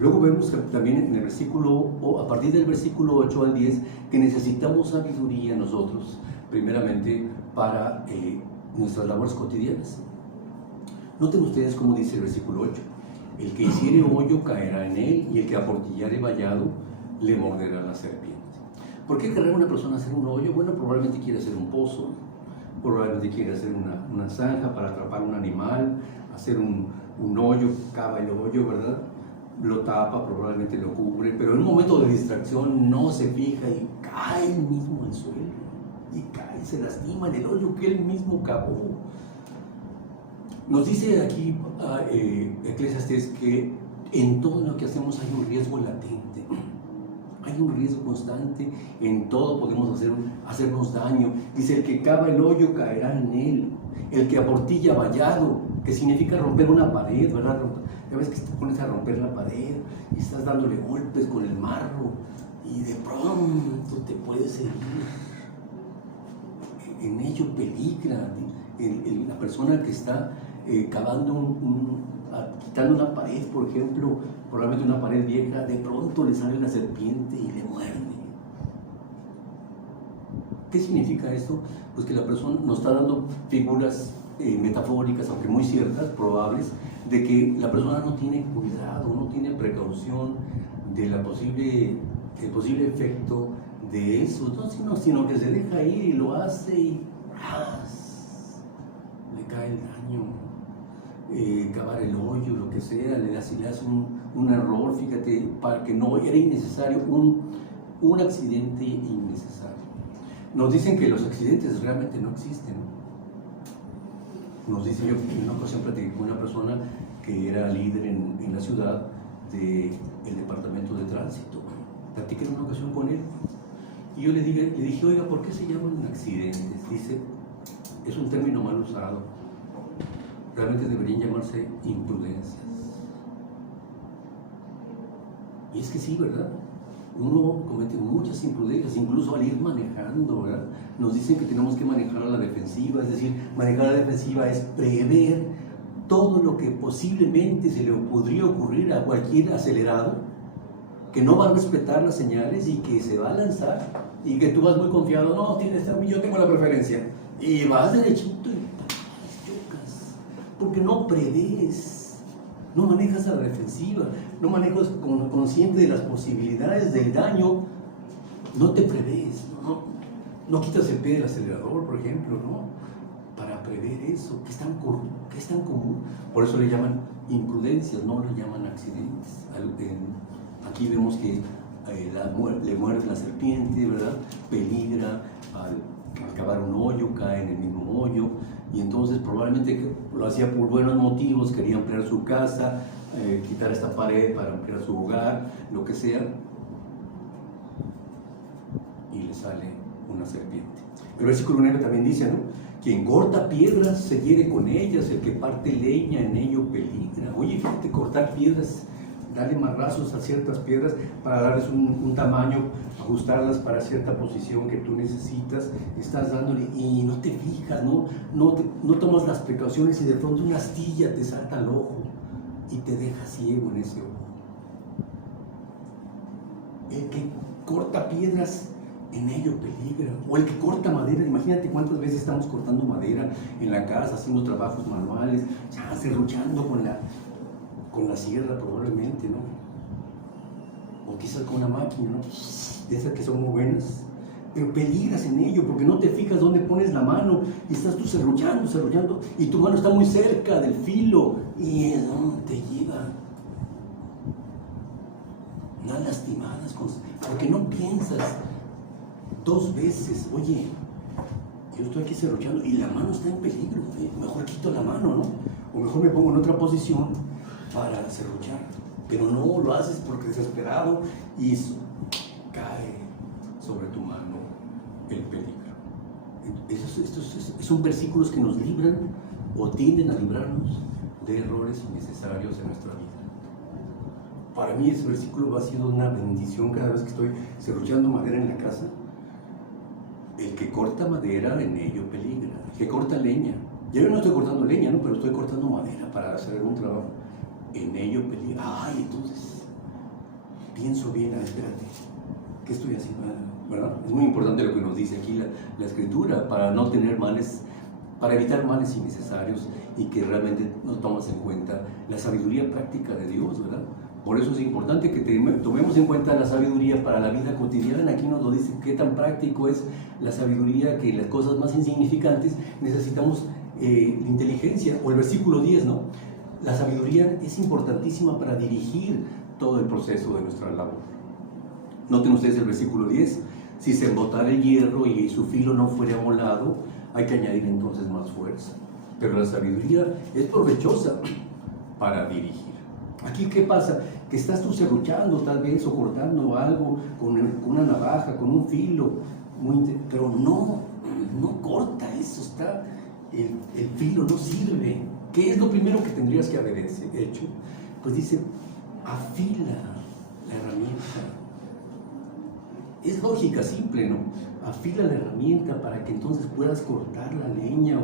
Luego vemos que también en el versículo, o a partir del versículo 8 al 10, que necesitamos sabiduría nosotros, primeramente para nuestras labores cotidianas. Noten ustedes cómo dice el versículo 8: el que hiciere hoyo caerá en él, y el que aportillare vallado le morderá la serpiente. ¿Por qué querrá una persona hacer un hoyo? Bueno, probablemente quiere hacer un pozo, probablemente quiere hacer una zanja para atrapar un animal, hacer un hoyo, cava el hoyo, ¿verdad? Lo tapa, probablemente lo cubre, pero en un momento de distracción no se fija y cae él mismo al suelo, y cae, se lastima en el hoyo que él mismo cavó. Nos dice aquí Eclesiastés que en todo lo que hacemos hay un riesgo latente, hay un riesgo constante, en todo podemos hacernos daño. Dice: el que cava el hoyo caerá en él, el que aportilla vallado, que significa romper una pared, ¿verdad? Ya ves que te pones a romper la pared y estás dándole golpes con el marro y de pronto te puedes herir. En ello peligra la persona que está cavando quitando una pared, por ejemplo, probablemente una pared vieja, de pronto le sale una serpiente y le muerde. ¿Qué significa esto? Pues que la persona nos está dando figuras metafóricas, aunque muy ciertas, probables, de que la persona no tiene cuidado, no tiene precaución del posible efecto de eso, no, sino que se deja ir y lo hace y le cae el daño. Cavar el hoyo, lo que sea, le hace un error, fíjate, para que no era innecesario, un accidente innecesario. Nos dicen que los accidentes realmente no existen. Nos dicen, yo en una ocasión platiqué con una persona que era líder en la ciudad del departamento de tránsito. Platiqué en una ocasión con él y yo le dije, oiga, ¿por qué se llaman accidentes? Dice, es un término mal usado. Realmente deberían llamarse imprudencias. Y es que sí, ¿verdad? Uno comete muchas imprudencias, incluso al ir manejando, ¿verdad? Nos dicen que tenemos que manejar a la defensiva, es decir, manejar a la defensiva es prever todo lo que posiblemente se le podría ocurrir a cualquier acelerado, que no va a respetar las señales y que se va a lanzar, y que tú vas muy confiado, no, yo tengo la preferencia, y vas derechito y chocas. Porque no prevés, no manejas a la defensiva, no manejas consciente de las posibilidades del daño, no te prevés, no quitas el pie del acelerador, por ejemplo, ¿no? Para prever eso, que es tan común. Por eso le llaman imprudencias, no le llaman accidentes. Aquí vemos que le muerde la serpiente, ¿verdad? Peligra al cavar un hoyo, cae en el mismo hoyo, y entonces probablemente lo hacía por buenos motivos, quería ampliar su casa, quitar esta pared para ampliar su hogar, lo que sea, y le sale una serpiente. El versículo 9 también dice, ¿no? Quien corta piedras se hiere con ellas, el que parte leña en ello peligra. Oye, fíjate, cortar piedras, darle marrazos a ciertas piedras para darles un tamaño, ajustarlas para cierta posición que tú necesitas, estás dándole y no te fijas, no tomas las precauciones y de pronto una astilla te salta al ojo y te deja ciego en ese ojo. El que corta piedras en ello peligra, o el que corta madera. Imagínate cuántas veces estamos cortando madera en la casa, haciendo trabajos manuales, ya serruchando con la sierra probablemente, ¿no? O quizás con una máquina, ¿no? De esas que son muy buenas, pero peligras en ello porque no te fijas dónde pones la mano y estás tú serruchando y tu mano está muy cerca del filo y te lleva unas lastimadas porque no piensas dos veces, oye, yo estoy aquí serruchando y la mano está en peligro, mejor quito la mano, ¿no? O mejor me pongo en otra posición para serruchar, pero no lo haces porque desesperado y cae sobre tu mano el peligro. Estos son versículos que nos libran o tienden a librarnos de errores innecesarios en nuestra vida. Para mí ese versículo ha sido una bendición cada vez que estoy serruchando madera en la casa. El que corta madera en ello peligra, el que corta leña. Yo no estoy cortando leña, ¿no? Pero estoy cortando madera para hacer un trabajo. En ello peligra. Ay, entonces pienso bien, espérate, ¿qué estoy haciendo? ¿Verdad? Es muy importante lo que nos dice aquí la Escritura para no tener males, para evitar males innecesarios y que realmente no tomas en cuenta la sabiduría práctica de Dios, ¿verdad? Por eso es importante que tomemos en cuenta la sabiduría para la vida cotidiana. Aquí nos lo dice qué tan práctico es la sabiduría, que en las cosas más insignificantes necesitamos inteligencia. O el versículo 10, ¿no? La sabiduría es importantísima para dirigir todo el proceso de nuestra labor. Noten ustedes el versículo 10. Si se embotara el hierro y su filo no fuera amolado, hay que añadir entonces más fuerza. Pero la sabiduría es provechosa para dirigir. Aquí, ¿qué pasa? Que estás tú serruchando tal vez o cortando algo con una navaja, con un filo, pero no corta eso, el filo no sirve. ¿Qué es lo primero que tendrías que haber hecho? Pues dice, afila la herramienta. Es lógica simple, ¿no? Afila la herramienta para que entonces puedas cortar la leña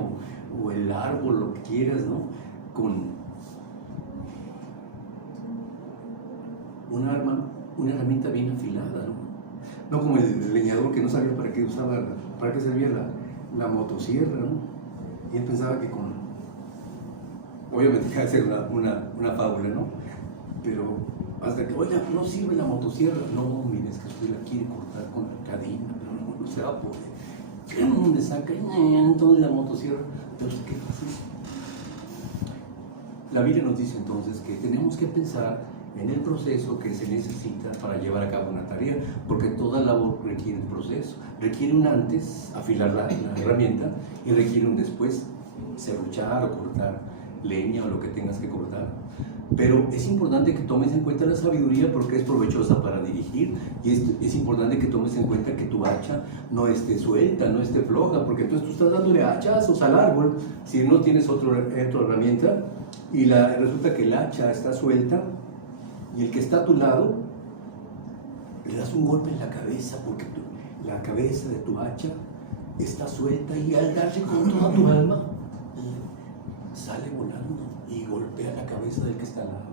o el árbol, lo que quieras, ¿no? Con una herramienta bien afilada, ¿no? No como el leñador que no sabía para qué servía la motosierra, ¿no? Y él pensaba que obviamente deja de ser una fábula, ¿no? Pero hasta que, oiga, no sirve la motosierra. No, mire, es que usted la quiere cortar con la cadena, pero no se va a poder. ¿Dónde saca? Entonces la motosierra, pero ¿qué pasa? La Biblia nos dice entonces que tenemos que pensar en el proceso que se necesita para llevar a cabo una tarea, porque toda labor requiere un proceso, requiere un antes, afilar la herramienta, y requiere un después, serruchar o cortar leña o lo que tengas que cortar. Pero es importante que tomes en cuenta la sabiduría porque es provechosa para dirigir, y es importante que tomes en cuenta que tu hacha no esté suelta, no esté floja, porque entonces tú estás dándole hachazos al árbol si no tienes otra herramienta, y resulta que el hacha está suelta, y el que está a tu lado le das un golpe en la cabeza porque la cabeza de tu hacha está suelta, y al darle con toda tu alma sale volando y golpea la cabeza del que está al lado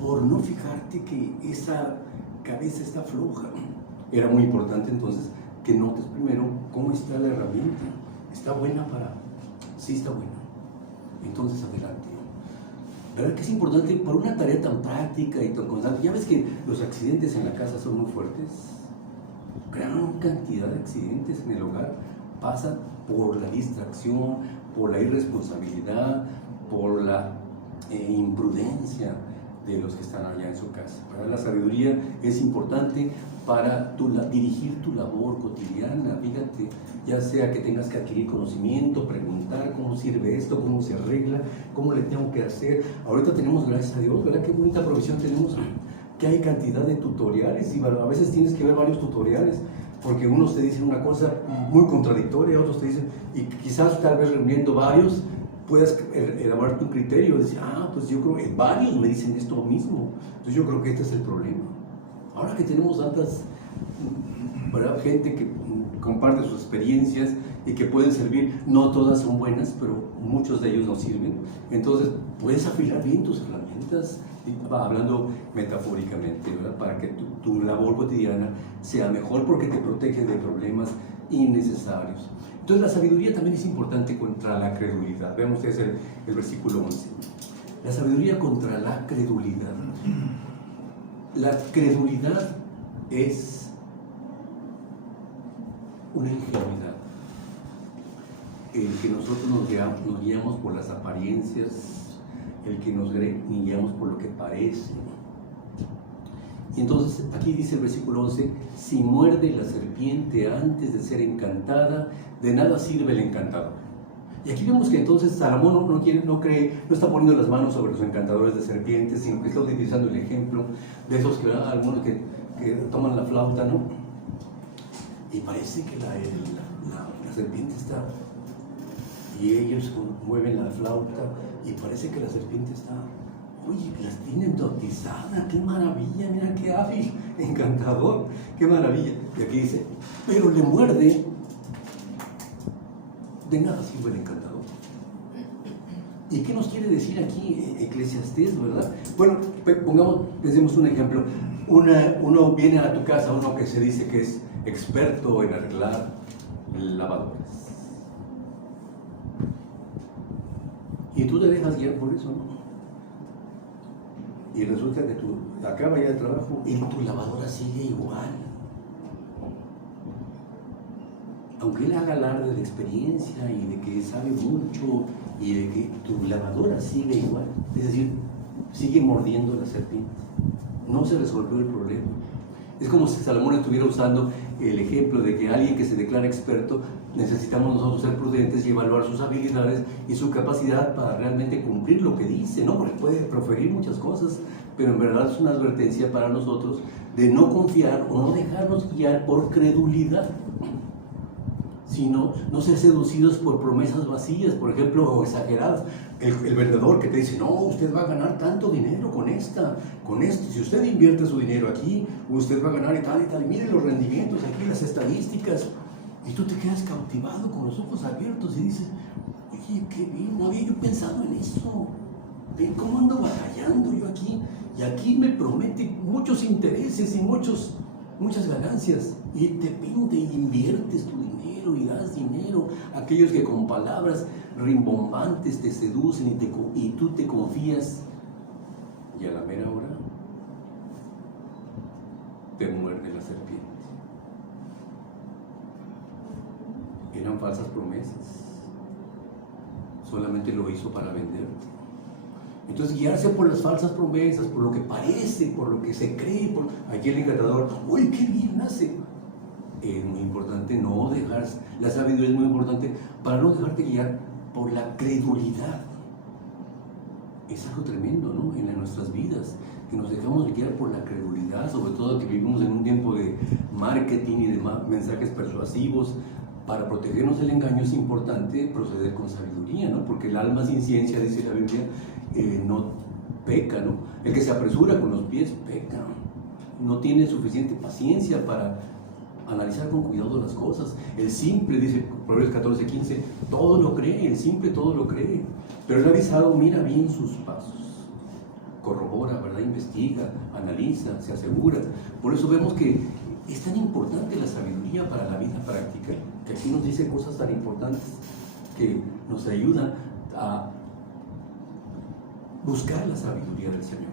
por no fijarte que esa cabeza está floja. Era muy importante entonces que notes primero cómo está la herramienta. ¿Está buena sí está buena. entonces adelante. ¿Verdad que es importante para una tarea tan práctica y tan constante? Ya ves que los accidentes en la casa son muy fuertes. Gran cantidad de accidentes en el hogar pasan por la distracción, por la irresponsabilidad, por la imprudencia de los que están allá en su casa. ¿Verdad? La sabiduría es importante para dirigir tu labor cotidiana. Fíjate, ya sea que tengas que adquirir conocimiento, preguntar cómo sirve esto, cómo se arregla, cómo le tengo que hacer. Ahorita tenemos, gracias a Dios, ¿verdad? Qué bonita provisión tenemos, que hay cantidad de tutoriales y a veces tienes que ver varios tutoriales porque unos te dicen una cosa muy contradictoria, otros te dicen, y quizás tal vez reuniendo varios puedas elaborar tu criterio, decir, pues yo creo que varios me dicen esto mismo, entonces yo creo que este es el problema. Ahora que tenemos tantas, ¿verdad?, gente que comparte sus experiencias y que pueden servir, no todas son buenas, pero muchos de ellos nos sirven, entonces puedes afilar bien tus herramientas, hablando metafóricamente, ¿verdad?, para que tu labor cotidiana sea mejor porque te protege de problemas innecesarios. Entonces la sabiduría también es importante contra la credulidad. Vean ustedes el versículo 11. La sabiduría contra la credulidad. La credulidad es una ingenuidad. El que nosotros nos guiamos por las apariencias, el que nos guiamos por lo que parece. Y entonces aquí dice el versículo 11, si muerde la serpiente antes de ser encantada, de nada sirve el encantador. Y aquí vemos que entonces Salomón no está poniendo las manos sobre los encantadores de serpientes, sino que está utilizando el ejemplo de esos algunos que toman la flauta, ¿no? Y parece que la serpiente está, y ellos mueven la flauta, y parece que la serpiente está, oye, las tienen hipnotizada, qué maravilla, mira qué hábil, encantador, qué maravilla. Y aquí dice, pero le muerde, de nada sirve el encantador. ¿Y qué nos quiere decir aquí Eclesiastés, verdad? Bueno, pensemos un ejemplo. Uno viene a tu casa, uno que se dice que es experto en arreglar lavadoras. Y tú te dejas guiar por eso, ¿no? Y resulta que tú acaba ya el trabajo y tu lavadora sigue igual. Aunque él haga alarde de experiencia y de que sabe mucho y de que tu lavadora sigue igual, es decir, sigue mordiendo la serpiente. No se resolvió el problema. Es como si Salomón estuviera usando el ejemplo de que alguien que se declara experto, necesitamos nosotros ser prudentes y evaluar sus habilidades y su capacidad para realmente cumplir lo que dice, ¿no? Porque puede proferir muchas cosas, pero en verdad es una advertencia para nosotros de no confiar o no dejarnos guiar por credulidad, sino no ser seducidos por promesas vacías, por ejemplo, o exageradas. El vendedor que te dice, no, usted va a ganar tanto dinero con esto, si usted invierte su dinero aquí, usted va a ganar y tal, y mire los rendimientos aquí, las estadísticas, y tú te quedas cautivado con los ojos abiertos y dices, oye, qué bien, no había yo pensado en eso, ven cómo ando batallando yo aquí, y aquí me promete muchos intereses y muchas ganancias, y te pinte y inviertes tu dinero y das dinero a aquellos que con palabras rimbombantes te seducen y tú te confías, y a la mera hora te muerde la serpiente. Eran falsas promesas, solamente lo hizo para venderte. Entonces guiarse por las falsas promesas, por lo que parece, por lo que se cree, aquí el encantador, uy, qué bien hace. Es muy importante no dejarse, la sabiduría es muy importante para no dejarte guiar por la credulidad. Es algo tremendo, ¿no? En nuestras vidas, que nos dejamos guiar por la credulidad, sobre todo que vivimos en un tiempo de marketing y de mensajes persuasivos. Para protegernos del engaño es importante proceder con sabiduría, ¿no? Porque el alma sin ciencia, dice la Biblia, no peca, ¿no? El que se apresura con los pies peca, no tiene suficiente paciencia para analizar con cuidado las cosas. El simple, dice Proverbios 14:15, todo lo cree, el simple todo lo cree, pero el avisado mira bien sus pasos, corrobora, ¿verdad? Investiga, analiza, se asegura. Por eso vemos que es tan importante la sabiduría para la vida práctica, que aquí nos dice cosas tan importantes que nos ayudan a buscar la sabiduría del Señor.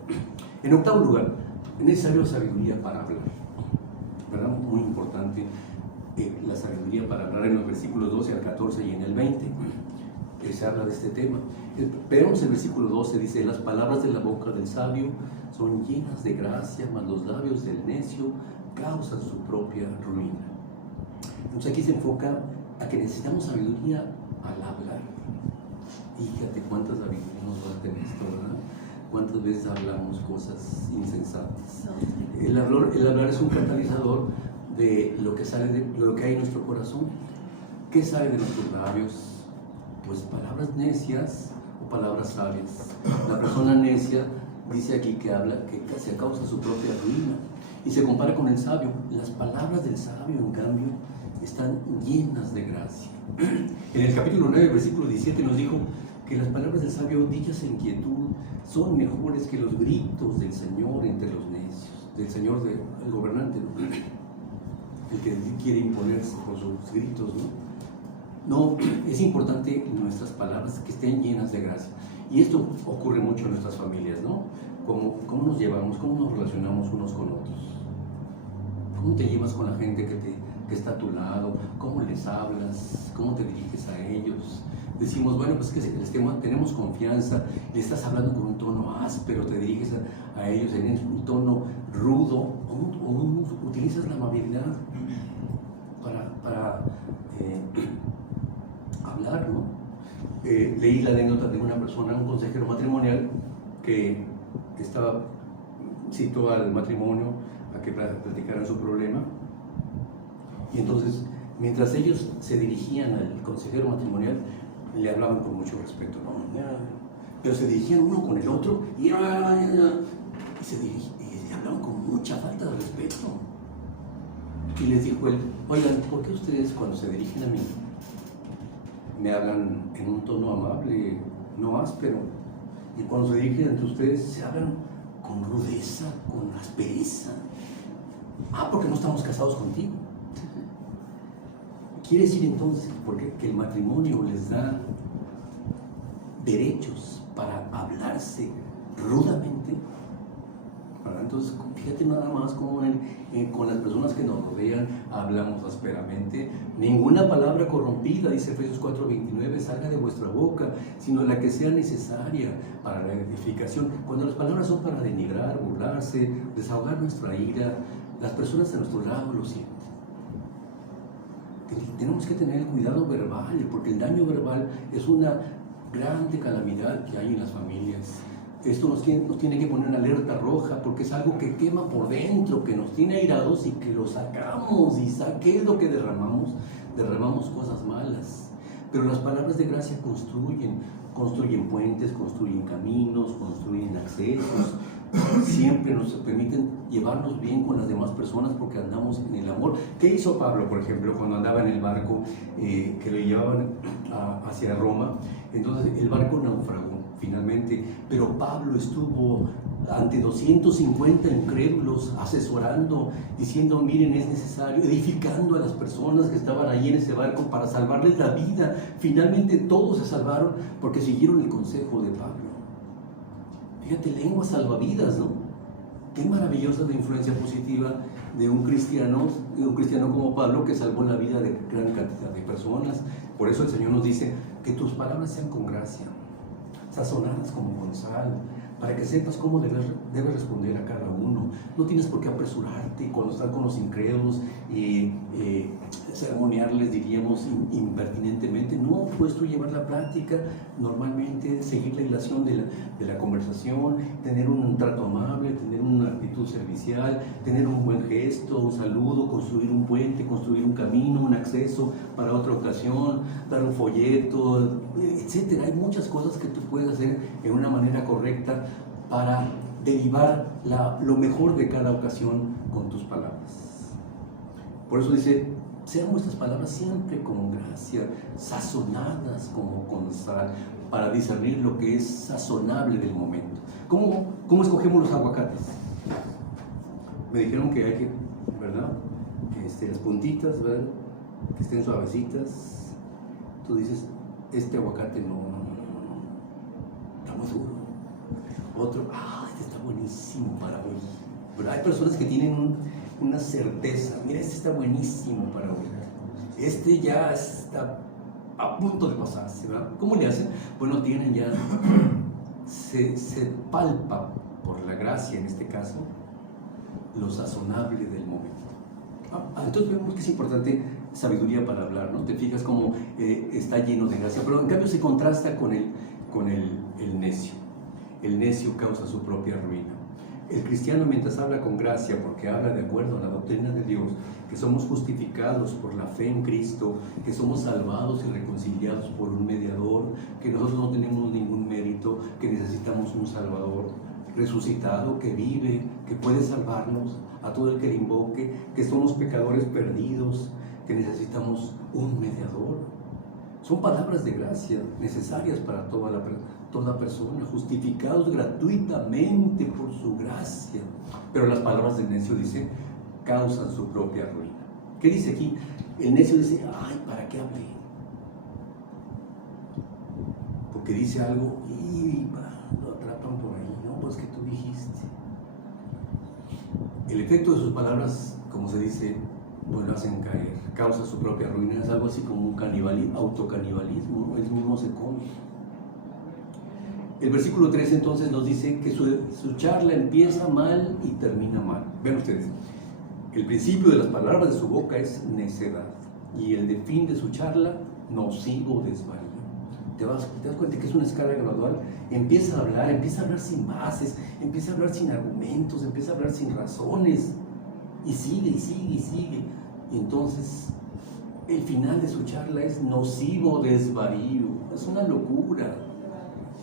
En octavo lugar, es necesario sabiduría para hablar, ¿verdad? Muy importante, la sabiduría para hablar. En los versículos 12 al 14 y en el 20 se habla de este tema. Veamos el versículo 12, dice: las palabras de la boca del sabio son llenas de gracia, mas los labios del necio causan su propia ruina. Entonces aquí se enfoca a que necesitamos sabiduría al hablar. Y fíjate cuánta sabiduría nos va a tener esto, ¿verdad? ¿Cuántas veces hablamos cosas insensatas? El hablar es un catalizador de lo que sale de lo que hay en nuestro corazón. ¿Qué sale de nuestros labios? Pues palabras necias o palabras sabias. La persona necia dice aquí que habla, que se causa su propia ruina, y se compara con el sabio. Las palabras del sabio, en cambio, están llenas de gracia. En el capítulo 9, versículo 17 nos dijo que las palabras del sabio, dichas en quietud, son mejores que los gritos del Señor entre los necios, del Señor, del gobernante, ¿no? El que quiere imponerse con sus gritos, ¿no? No, es importante nuestras palabras que estén llenas de gracia. Y esto ocurre mucho en nuestras familias, ¿no? ¿Cómo nos llevamos, cómo nos relacionamos unos con otros? ¿Cómo te llevas con la gente que está a tu lado? ¿Cómo les hablas? ¿Cómo te diriges a ellos? Decimos, bueno, pues que tenemos confianza, le estás hablando con un tono áspero, te diriges a ellos en un tono rudo, o utilizas la amabilidad para hablar, ¿no? Leí la anécdota de una persona, un consejero matrimonial, que citó al matrimonio a que platicaran su problema, y entonces, mientras ellos se dirigían al consejero matrimonial, le hablaban con mucho respeto, ¿no? Pero se dirigían uno con el otro y hablaban con mucha falta de respeto. Y les dijo él: oigan, ¿por qué ustedes cuando se dirigen a mí me hablan en un tono amable, no áspero? Y cuando se dirigen entre ustedes se hablan con rudeza, con aspereza. Porque no estamos casados contigo. Quiere decir entonces que el matrimonio les da derechos para hablarse rudamente. Entonces, fíjate nada más cómo con las personas que nos rodean hablamos ásperamente. Ninguna palabra corrompida, dice Efesios 4:29, salga de vuestra boca, sino la que sea necesaria para la edificación. Cuando las palabras son para denigrar, burlarse, desahogar nuestra ira, las personas a nuestro lado lo sienten. Tenemos que tener cuidado verbal, porque el daño verbal es una grande calamidad que hay en las familias. Esto nos tiene que poner en alerta roja, porque es algo que quema por dentro, que nos tiene airados y que lo sacamos. ¿Y qué es lo que derramamos? Derramamos cosas malas. Pero las palabras de gracia construyen puentes, construyen caminos, construyen accesos. Siempre nos permiten llevarnos bien con las demás personas porque andamos en el amor. ¿Qué hizo Pablo, por ejemplo, cuando andaba en el barco que lo llevaban hacia Roma? Entonces el barco naufragó finalmente, pero Pablo estuvo ante 250 incrédulos asesorando, diciendo: miren, es necesario, edificando a las personas que estaban ahí en ese barco para salvarles la vida. Finalmente todos se salvaron porque siguieron el consejo de Pablo. Fíjate, lengua salvavidas, ¿no? Qué maravillosa la influencia positiva de un cristiano como Pablo, que salvó la vida de gran cantidad de personas. Por eso el Señor nos dice que tus palabras sean con gracia, sazonadas como con sal, para que sepas cómo debes responder a cada uno. No tienes por qué apresurarte cuando estás con los incrédulos y sermonearles, diríamos, impertinentemente. No, puedes tú llevar la plática normalmente, seguir la hilación de la conversación, tener un trato amable, tener una actitud servicial, tener un buen gesto, un saludo, construir un puente, construir un camino, un acceso para otra ocasión, dar un folleto, etcétera. Hay muchas cosas que tú puedes hacer en una manera correcta para derivar lo mejor de cada ocasión con tus palabras. Por eso dice: sean vuestras palabras siempre con gracia, sazonadas como con sal, para discernir lo que es sazonable del momento. ¿Cómo escogemos los aguacates? Me dijeron que hay que, ¿verdad? Las puntitas, ¿verdad? Que estén suavecitas. Tú dices: este aguacate no, está muy duro. Otro, este está buenísimo para hoy. Pero hay personas que tienen una certeza, mira, este está buenísimo para hoy. Este ya está a punto de pasarse, ¿verdad? ¿Cómo le hacen? Bueno, tienen ya, se palpa por la gracia en este caso, lo sazonable del momento. Entonces vemos que es importante sabiduría para hablar, ¿no? Te fijas cómo está lleno de gracia, pero en cambio se contrasta con el necio. El necio causa su propia ruina. El cristiano, mientras habla con gracia, porque habla de acuerdo a la doctrina de Dios, que somos justificados por la fe en Cristo, que somos salvados y reconciliados por un mediador, que nosotros no tenemos ningún mérito, que necesitamos un Salvador resucitado, que vive, que puede salvarnos a todo el que le invoque, que somos pecadores perdidos, que necesitamos un mediador. Son palabras de gracia necesarias para toda persona, justificados gratuitamente por su gracia. Pero las palabras del necio, dice, causan su propia ruina. ¿Qué dice aquí? El necio dice, ¿para qué hablé? Porque dice algo y lo atrapan por ahí. No, pues que tú dijiste. El efecto de sus palabras, como se dice, pues lo hacen caer, causa su propia ruina. Es algo así como un autocanibalismo, ¿no? Él mismo se come. El versículo 3 entonces nos dice que su charla empieza mal y termina mal. Vean ustedes, el principio de las palabras de su boca es necedad y el fin de su charla, nocivo desvarío. ¿Te das cuenta que es una escala gradual? Empieza a hablar sin bases, empieza a hablar sin argumentos, empieza a hablar sin razones y sigue y sigue y sigue. Y entonces el final de su charla es nocivo desvarío. Es una locura.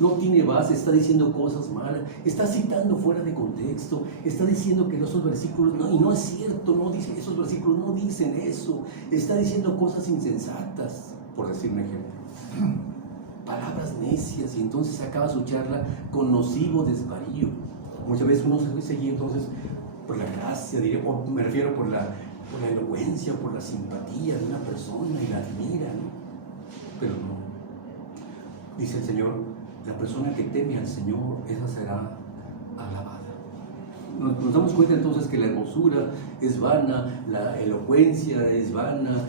No tiene base, está diciendo cosas malas, está citando fuera de contexto, está diciendo que esos versículos, y no es cierto, no dice, esos versículos no dicen eso, está diciendo cosas insensatas, por decir un ejemplo. Palabras necias, y entonces acaba su charla con nocivo desvarío. Muchas veces uno se sigue entonces por la gracia, o me refiero por la elocuencia, por la simpatía de una persona y la admira, ¿no? Pero no. Dice el Señor, la persona que teme al Señor, esa será alabada. Nos damos cuenta entonces que la hermosura es vana, la elocuencia es vana,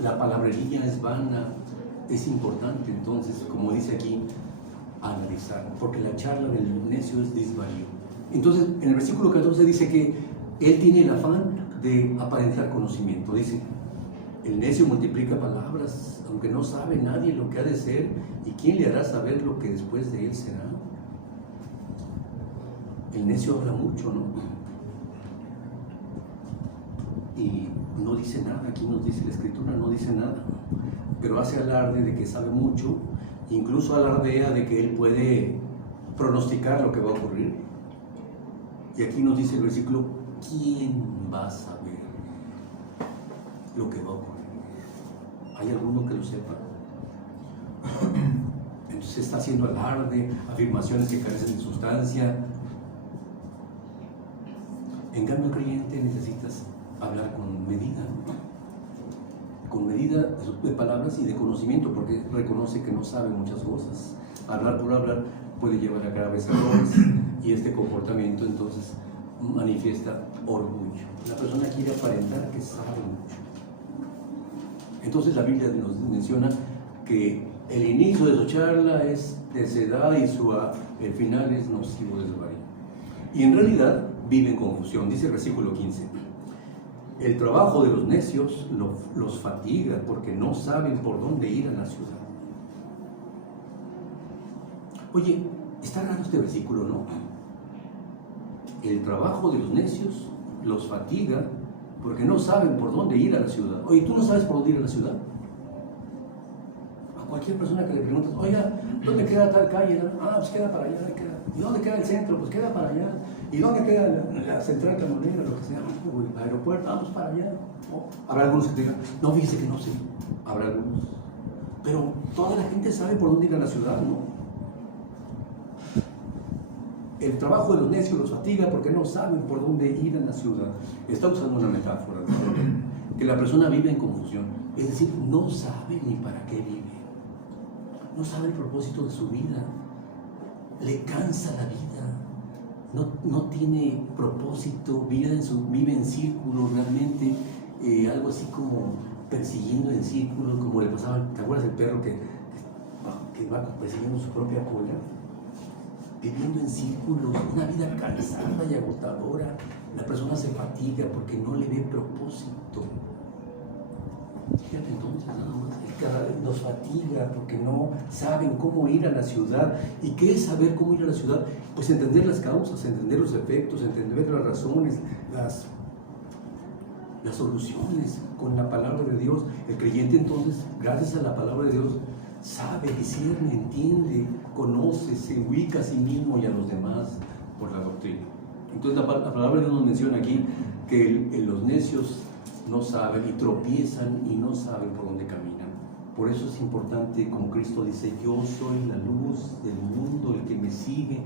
la palabrería es vana. Es importante entonces, como dice aquí, analizar, porque la charla del necio es desvarío. Entonces, en el versículo 14 dice que él tiene el afán de aparentar conocimiento. Dice, el necio multiplica palabras, aunque no sabe nadie lo que ha de ser, ¿y quién le hará saber lo que después de él será? El necio habla mucho, ¿no? Y no dice nada, aquí nos dice la Escritura, no dice nada, pero hace alarde de que sabe mucho, incluso alardea de que él puede pronosticar lo que va a ocurrir. Y aquí nos dice el versículo, ¿quién va a saber lo que va a ocurrir? ¿Hay alguno que lo sepa? Entonces está haciendo alarde, afirmaciones que carecen de sustancia. En cambio, el creyente necesitas hablar con medida, con medida de palabras y de conocimiento, porque reconoce que no sabe muchas cosas. Hablar por hablar puede llevar a graves errores y este comportamiento entonces manifiesta orgullo. La persona quiere aparentar que sabe mucho. Entonces la Biblia nos menciona que el inicio de su charla es necedad y el final es nocivo desvarío. Y en realidad vive en confusión. Dice el versículo 15, el trabajo de los necios los fatiga porque no saben por dónde ir a la ciudad. Oye, está raro este versículo, ¿no? El trabajo de los necios los fatiga porque no saben por dónde ir a la ciudad. Oye, ¿tú no sabes por dónde ir a la ciudad? A cualquier persona que le preguntes, oiga, ¿dónde queda tal calle? Pues queda para allá, queda. ¿Y dónde queda el centro? Pues queda para allá. ¿Y dónde queda la central camionera, lo que sea? El aeropuerto, pues para allá. Habrá algunos que digan, no, fíjese que no sé. Habrá algunos. Pero toda la gente sabe por dónde ir a la ciudad, ¿no? El trabajo de los necios los fatiga porque no saben por dónde ir a la ciudad. Está usando una metáfora, que la persona vive en confusión. Es decir, no sabe ni para qué vive. No sabe el propósito de su vida. le cansa la vida, no tiene propósito, vive en círculos realmente, algo así como persiguiendo en círculos, como le pasaba, ¿te acuerdas del perro que va persiguiendo su propia cola? Viviendo en círculos, una vida cansada y agotadora. La persona se fatiga porque no le ve propósito. Fíjate entonces, nada más, cada vez nos fatiga porque no saben cómo ir a la ciudad. ¿Y qué es saber cómo ir a la ciudad? Pues entender las causas, entender los efectos, entender las razones, las soluciones con la palabra de Dios. El creyente entonces, gracias a la palabra de Dios, sabe, discierne, entiende, conoce, se ubica a sí mismo y a los demás por la doctrina. Entonces la palabra de Dios nos menciona aquí que los necios no saben y tropiezan y no saben por dónde caminan. Por eso es importante, como Cristo dice, yo soy la luz del mundo, el que me sigue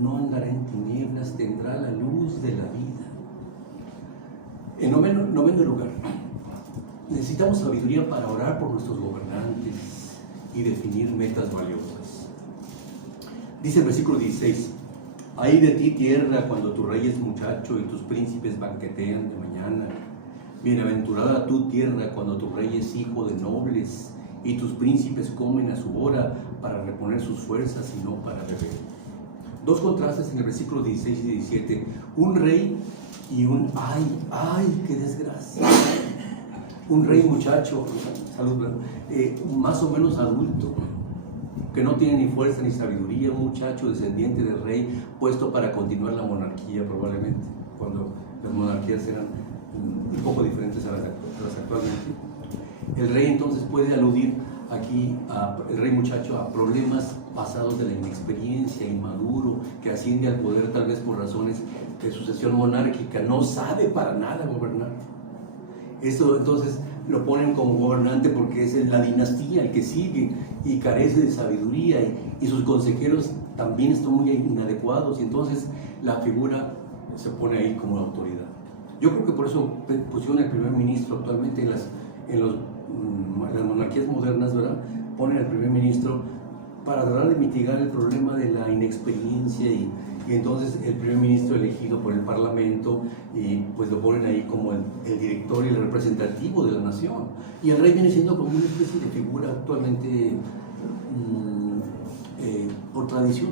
no andará en tinieblas, tendrá la luz de la vida. En noveno lugar, necesitamos sabiduría para orar por nuestros gobernantes y definir metas valiosas. Dice el versículo 16: ay de ti tierra cuando tu rey es muchacho y tus príncipes banquetean de mañana. Bienaventurada tu tierra cuando tu rey es hijo de nobles y tus príncipes comen a su hora para reponer sus fuerzas y no para beber. Dos contrastes en el versículo 16 y 17: un rey y un ay, qué desgracia. Un rey muchacho, salud, más o menos adulto, que no tiene ni fuerza ni sabiduría, un muchacho descendiente del rey, puesto para continuar la monarquía probablemente, cuando las monarquías eran un poco diferentes a las actualmente. El rey entonces puede aludir aquí, el rey muchacho, a problemas pasados de la inexperiencia, inmaduro, que asciende al poder tal vez por razones de sucesión monárquica, no sabe para nada gobernar. Esto entonces lo ponen como gobernante porque es la dinastía el que sigue y carece de sabiduría y sus consejeros también están muy inadecuados, y entonces la figura se pone ahí como autoridad. Yo creo que por eso pusieron el primer ministro actualmente en las monarquías modernas, ¿verdad? Ponen al primer ministro para tratar de mitigar el problema de la inexperiencia y entonces el primer ministro elegido por el parlamento, y pues lo ponen ahí como el director y el representativo de la nación, y el rey viene siendo como una especie de figura actualmente por tradición,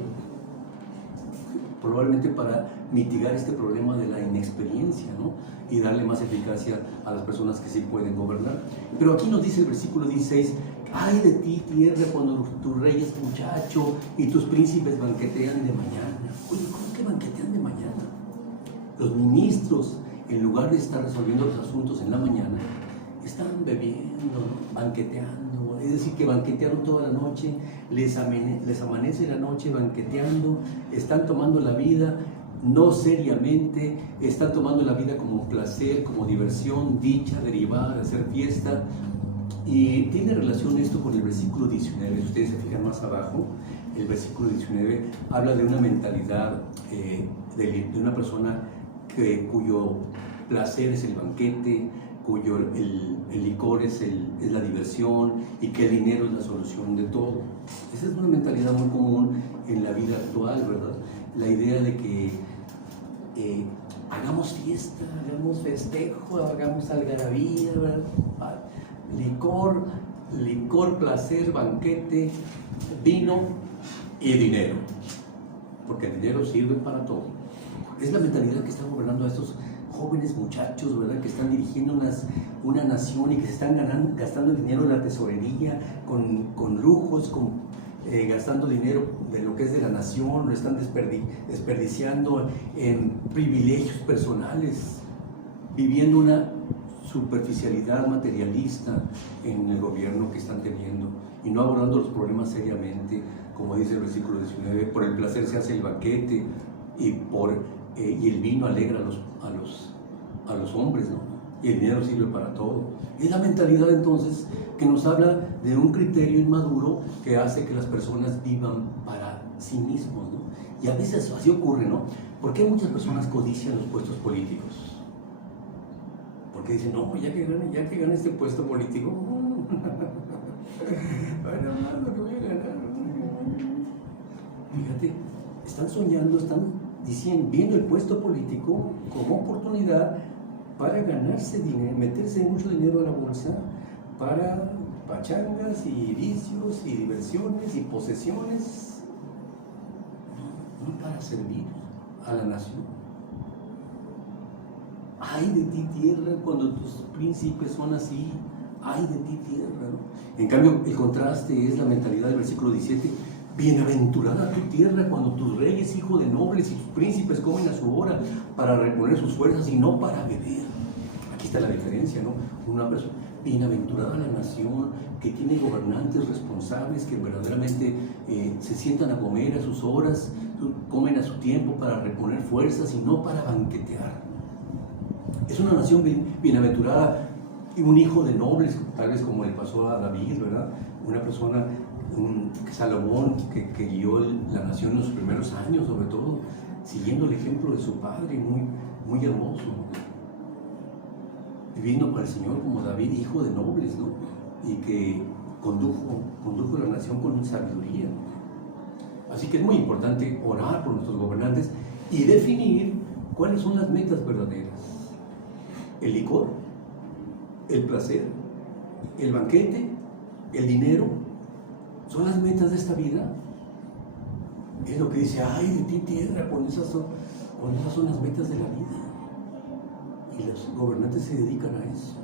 probablemente para mitigar este problema de la inexperiencia, ¿no? Y darle más eficacia a las personas que sí pueden gobernar. Pero aquí nos dice el versículo 16: ay de ti tierra cuando tu rey es muchacho y tus príncipes banquetean de mañana. Oye, ¿cómo que banquetean de mañana? Los ministros, en lugar de estar resolviendo los asuntos en la mañana, están bebiendo, banqueteando. Es decir, que banquetearon toda la noche, les amanece la noche banqueteando, están tomando la vida no seriamente, están tomando la vida como placer, como diversión, dicha derivada de hacer fiesta. Y tiene relación esto con el versículo 19, si ustedes se fijan más abajo, el versículo 19 habla de una mentalidad de una persona cuyo placer es el banquete, cuyo el licor es la diversión y que el dinero es la solución de todo. Esa es una mentalidad muy común en la vida actual, ¿verdad? La idea de que hagamos fiesta, hagamos festejo, hagamos algarabía, ¿verdad? Licor, placer, banquete, vino y dinero, porque el dinero sirve para todo. Es la mentalidad que está gobernando a estos jóvenes muchachos, ¿verdad? Que están dirigiendo una nación y que se están gastando el dinero en la tesorería, con lujos, gastando dinero de lo que es de la nación, lo están desperdiciando en privilegios personales, viviendo una superficialidad materialista en el gobierno que están teniendo y no abordando los problemas seriamente, como dice el versículo 19, por el placer se hace el banquete y el vino alegra a los hombres, ¿no? Y el dinero sirve para todo. Es la mentalidad entonces que nos habla de un criterio inmaduro que hace que las personas vivan para sí mismos, ¿no? Y a veces así ocurre, ¿no? ¿Por qué muchas personas codician los puestos políticos? Porque dicen, no, ya que gane este puesto político, bueno, más lo que voy a ganar. Fíjate, están soñando, están diciendo, viendo el puesto político como oportunidad para ganarse dinero, meterse mucho dinero a la bolsa, para pachangas y vicios y diversiones y posesiones, no para servir a la nación. Ay de ti tierra cuando tus príncipes son así, ay de ti tierra, ¿no? En cambio, el contraste es la mentalidad del versículo 17. Bienaventurada tu tierra cuando tus reyes, hijos de nobles y tus príncipes comen a su hora para reponer sus fuerzas y no para beber. Aquí está la diferencia, ¿no? Una persona, bienaventurada la nación que tiene gobernantes responsables que verdaderamente se sientan a comer a sus horas, comen a su tiempo para reponer fuerzas y no para banquetear. Es una nación bienaventurada y un hijo de nobles, tal vez como le pasó a David, ¿verdad? Una persona, Salomón, que guió la nación en los primeros años, sobre todo, siguiendo el ejemplo de su padre, muy hermoso. Viviendo para el Señor como David, hijo de nobles, ¿no? Y que condujo la nación con sabiduría. Así que es muy importante orar por nuestros gobernantes y definir cuáles son las metas verdaderas. El licor, el placer, el banquete, el dinero, ¿son las metas de esta vida? Es lo que dice, ay de ti tierra, cuando esas son las metas de la vida. Y los gobernantes se dedican a eso.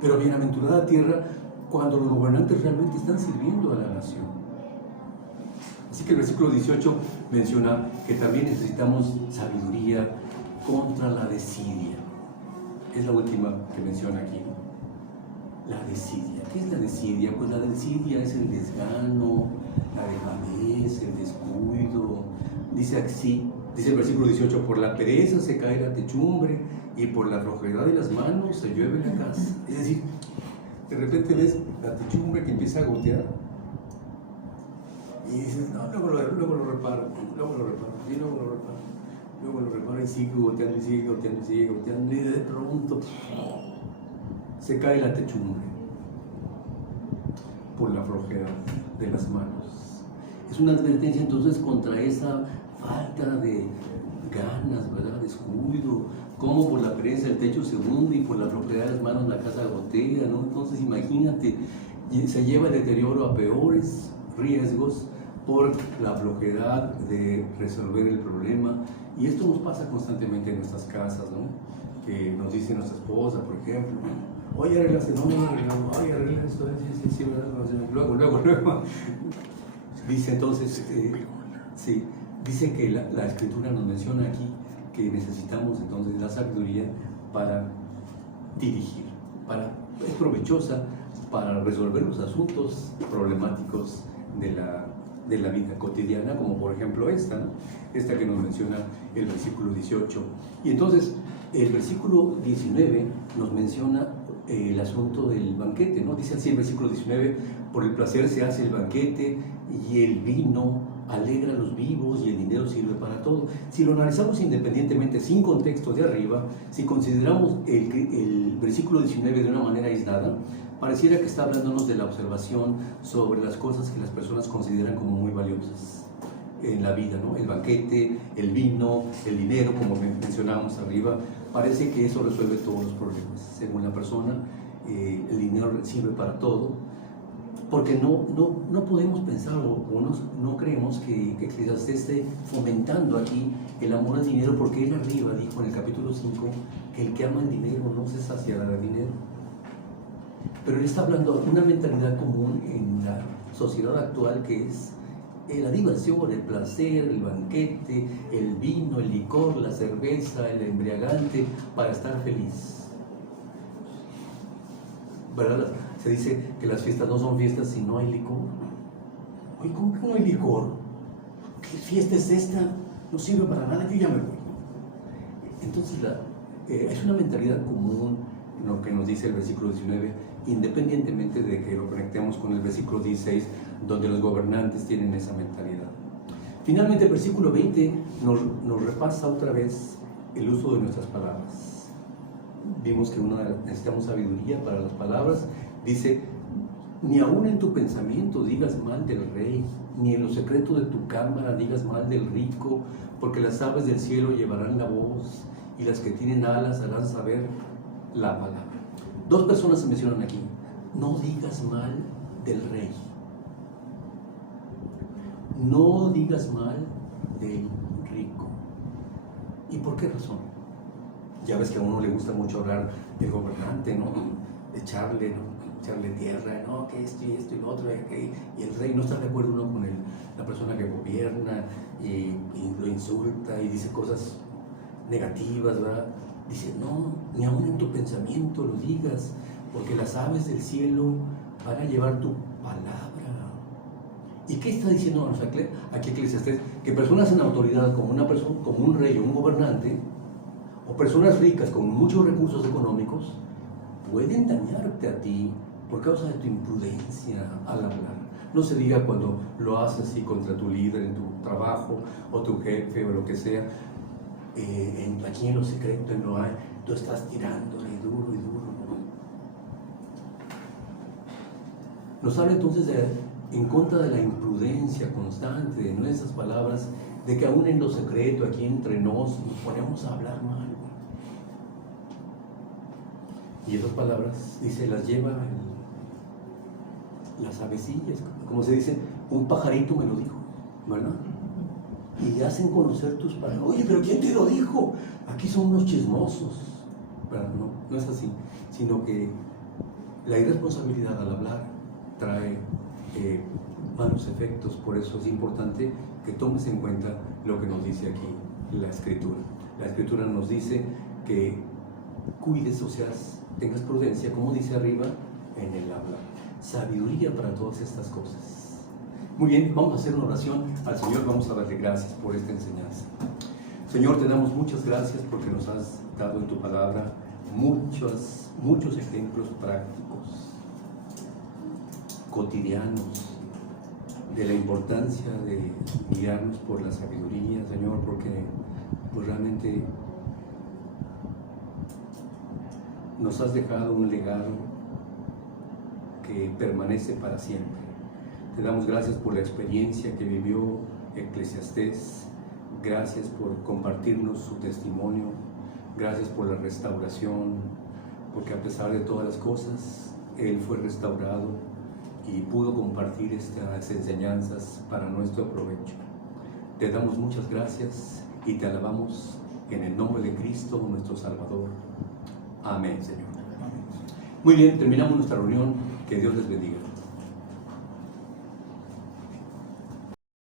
Pero bienaventurada tierra cuando los gobernantes realmente están sirviendo a la nación. Así que el versículo 18 menciona que también necesitamos sabiduría contra la desidia. Es la última que menciona aquí, ¿no? La desidia. ¿Qué es la desidia? Pues la desidia es el desgano, la dejadez, el descuido. Dice así, dice el versículo 18, por la pereza se cae la techumbre y por la flojedad de las manos se llueve la casa. Es decir, de repente ves la techumbre que empieza a gotear y dices, no, luego lo reparo, y luego lo reparo y sigue goteando y sigue goteando y sigue goteando y de pronto se cae la techumbre por la flojedad de las manos. Es una advertencia entonces contra esa falta de ganas, ¿verdad? Descuido, como por la pereza el techo se hunde y por la flojedad de las manos la casa gotea, ¿no? Entonces imagínate, se lleva el deterioro a peores riesgos por la flojedad de resolver el problema. Y esto nos pasa constantemente en nuestras casas, ¿no? Que nos dice nuestra esposa, por ejemplo, oye, arreglaste, no, oye, arregla esto, sí, ¿verdad? Luego. Dice entonces, sí, dice que la Escritura nos menciona aquí que necesitamos entonces la sabiduría para dirigir, es provechosa para resolver los asuntos problemáticos de la vida cotidiana, como por ejemplo esta, ¿no? Esta que nos menciona el versículo 18. Y entonces el versículo 19 nos menciona el asunto del banquete, ¿no? Dice así el versículo 19, por el placer se hace el banquete y el vino alegra a los vivos y el dinero sirve para todo. Si lo analizamos independientemente, sin contexto de arriba, si consideramos el versículo 19 de una manera aislada, pareciera que está hablándonos de la observación sobre las cosas que las personas consideran como muy valiosas en la vida, ¿no? El banquete, el vino, el dinero, como mencionábamos arriba, parece que eso resuelve todos los problemas. Según la persona, el dinero sirve para todo, porque no podemos pensar o no creemos que Eclesiastés esté fomentando aquí el amor al dinero, porque él arriba dijo en el capítulo 5 que el que ama el dinero no se saciará de dinero. Pero él está hablando de una mentalidad común en la sociedad actual, que es la diversión, el placer, el banquete, el vino, el licor, la cerveza, el embriagante, para estar feliz. ¿Verdad? Se dice que las fiestas no son fiestas si no hay licor. Oye, ¿cómo que no hay licor? ¿Qué fiesta es esta? No sirve para nada, yo ya me voy. Entonces es una mentalidad común lo que nos dice el versículo 19, independientemente de que lo conectemos con el versículo 16, donde los gobernantes tienen esa mentalidad. Finalmente el versículo 20 nos repasa otra vez el uso de nuestras palabras. Vimos que necesitamos sabiduría para las palabras. Dice, Ni aún en tu pensamiento digas mal del rey, ni en lo secreto de tu cámara digas mal del rico, porque las aves del cielo llevarán la voz, y las que tienen alas harán saber la palabra. Dos personas se mencionan aquí. No digas mal del rey. No digas mal del rico. ¿Y por qué razón? Ya ves que a uno le gusta mucho hablar del gobernante, ¿no? Echarle tierra, ¿no? Que esto y lo otro, y el rey no está de acuerdo uno con la persona que gobierna y lo insulta y dice cosas negativas, ¿verdad? Dice, no, ni aún en tu pensamiento lo digas, porque las aves del cielo van a llevar tu palabra. ¿Y qué está diciendo aquí Eclesiastés? Que personas en autoridad, como una persona, como un rey o un gobernante, o personas ricas con muchos recursos económicos, pueden dañarte a ti por causa de tu imprudencia al hablar. No se diga cuando lo haces así contra tu líder en tu trabajo, o tu jefe, o lo que sea, aquí en lo secreto no hay, tú estás tirándole duro y duro, ¿no? Nos habla entonces en contra de la imprudencia constante de nuestras palabras, de que aún en lo secreto, aquí entre nos ponemos a hablar mal. Y esas palabras, dice, las lleva las avecillas, como se dice, un pajarito me lo dijo, ¿verdad? Y hacen conocer tus palabras. Oye, pero ¿quién te lo dijo? Aquí son unos chismosos. ¿Verdad? No es así, sino que la irresponsabilidad al hablar trae malos efectos. Por eso es importante que tomes en cuenta lo que nos dice aquí la Escritura. La Escritura nos dice que cuides, o sea, tengas prudencia, como dice arriba, en el habla. Sabiduría para todas estas cosas. Muy bien, vamos a hacer una oración al Señor. Vamos a darle gracias por esta enseñanza. Señor, te damos muchas gracias porque nos has dado en tu palabra muchos ejemplos prácticos, cotidianos, de la importancia de guiarnos por la sabiduría, Señor, porque pues realmente nos has dejado un legado que permanece para siempre. Te damos gracias por la experiencia que vivió Eclesiastés. Gracias por compartirnos su testimonio. Gracias por la restauración, porque a pesar de todas las cosas, él fue restaurado y pudo compartir estas enseñanzas para nuestro provecho. Te damos muchas gracias y te alabamos en el nombre de Cristo, nuestro Salvador. Amén, Señor. Muy bien, terminamos nuestra reunión. Que Dios les bendiga.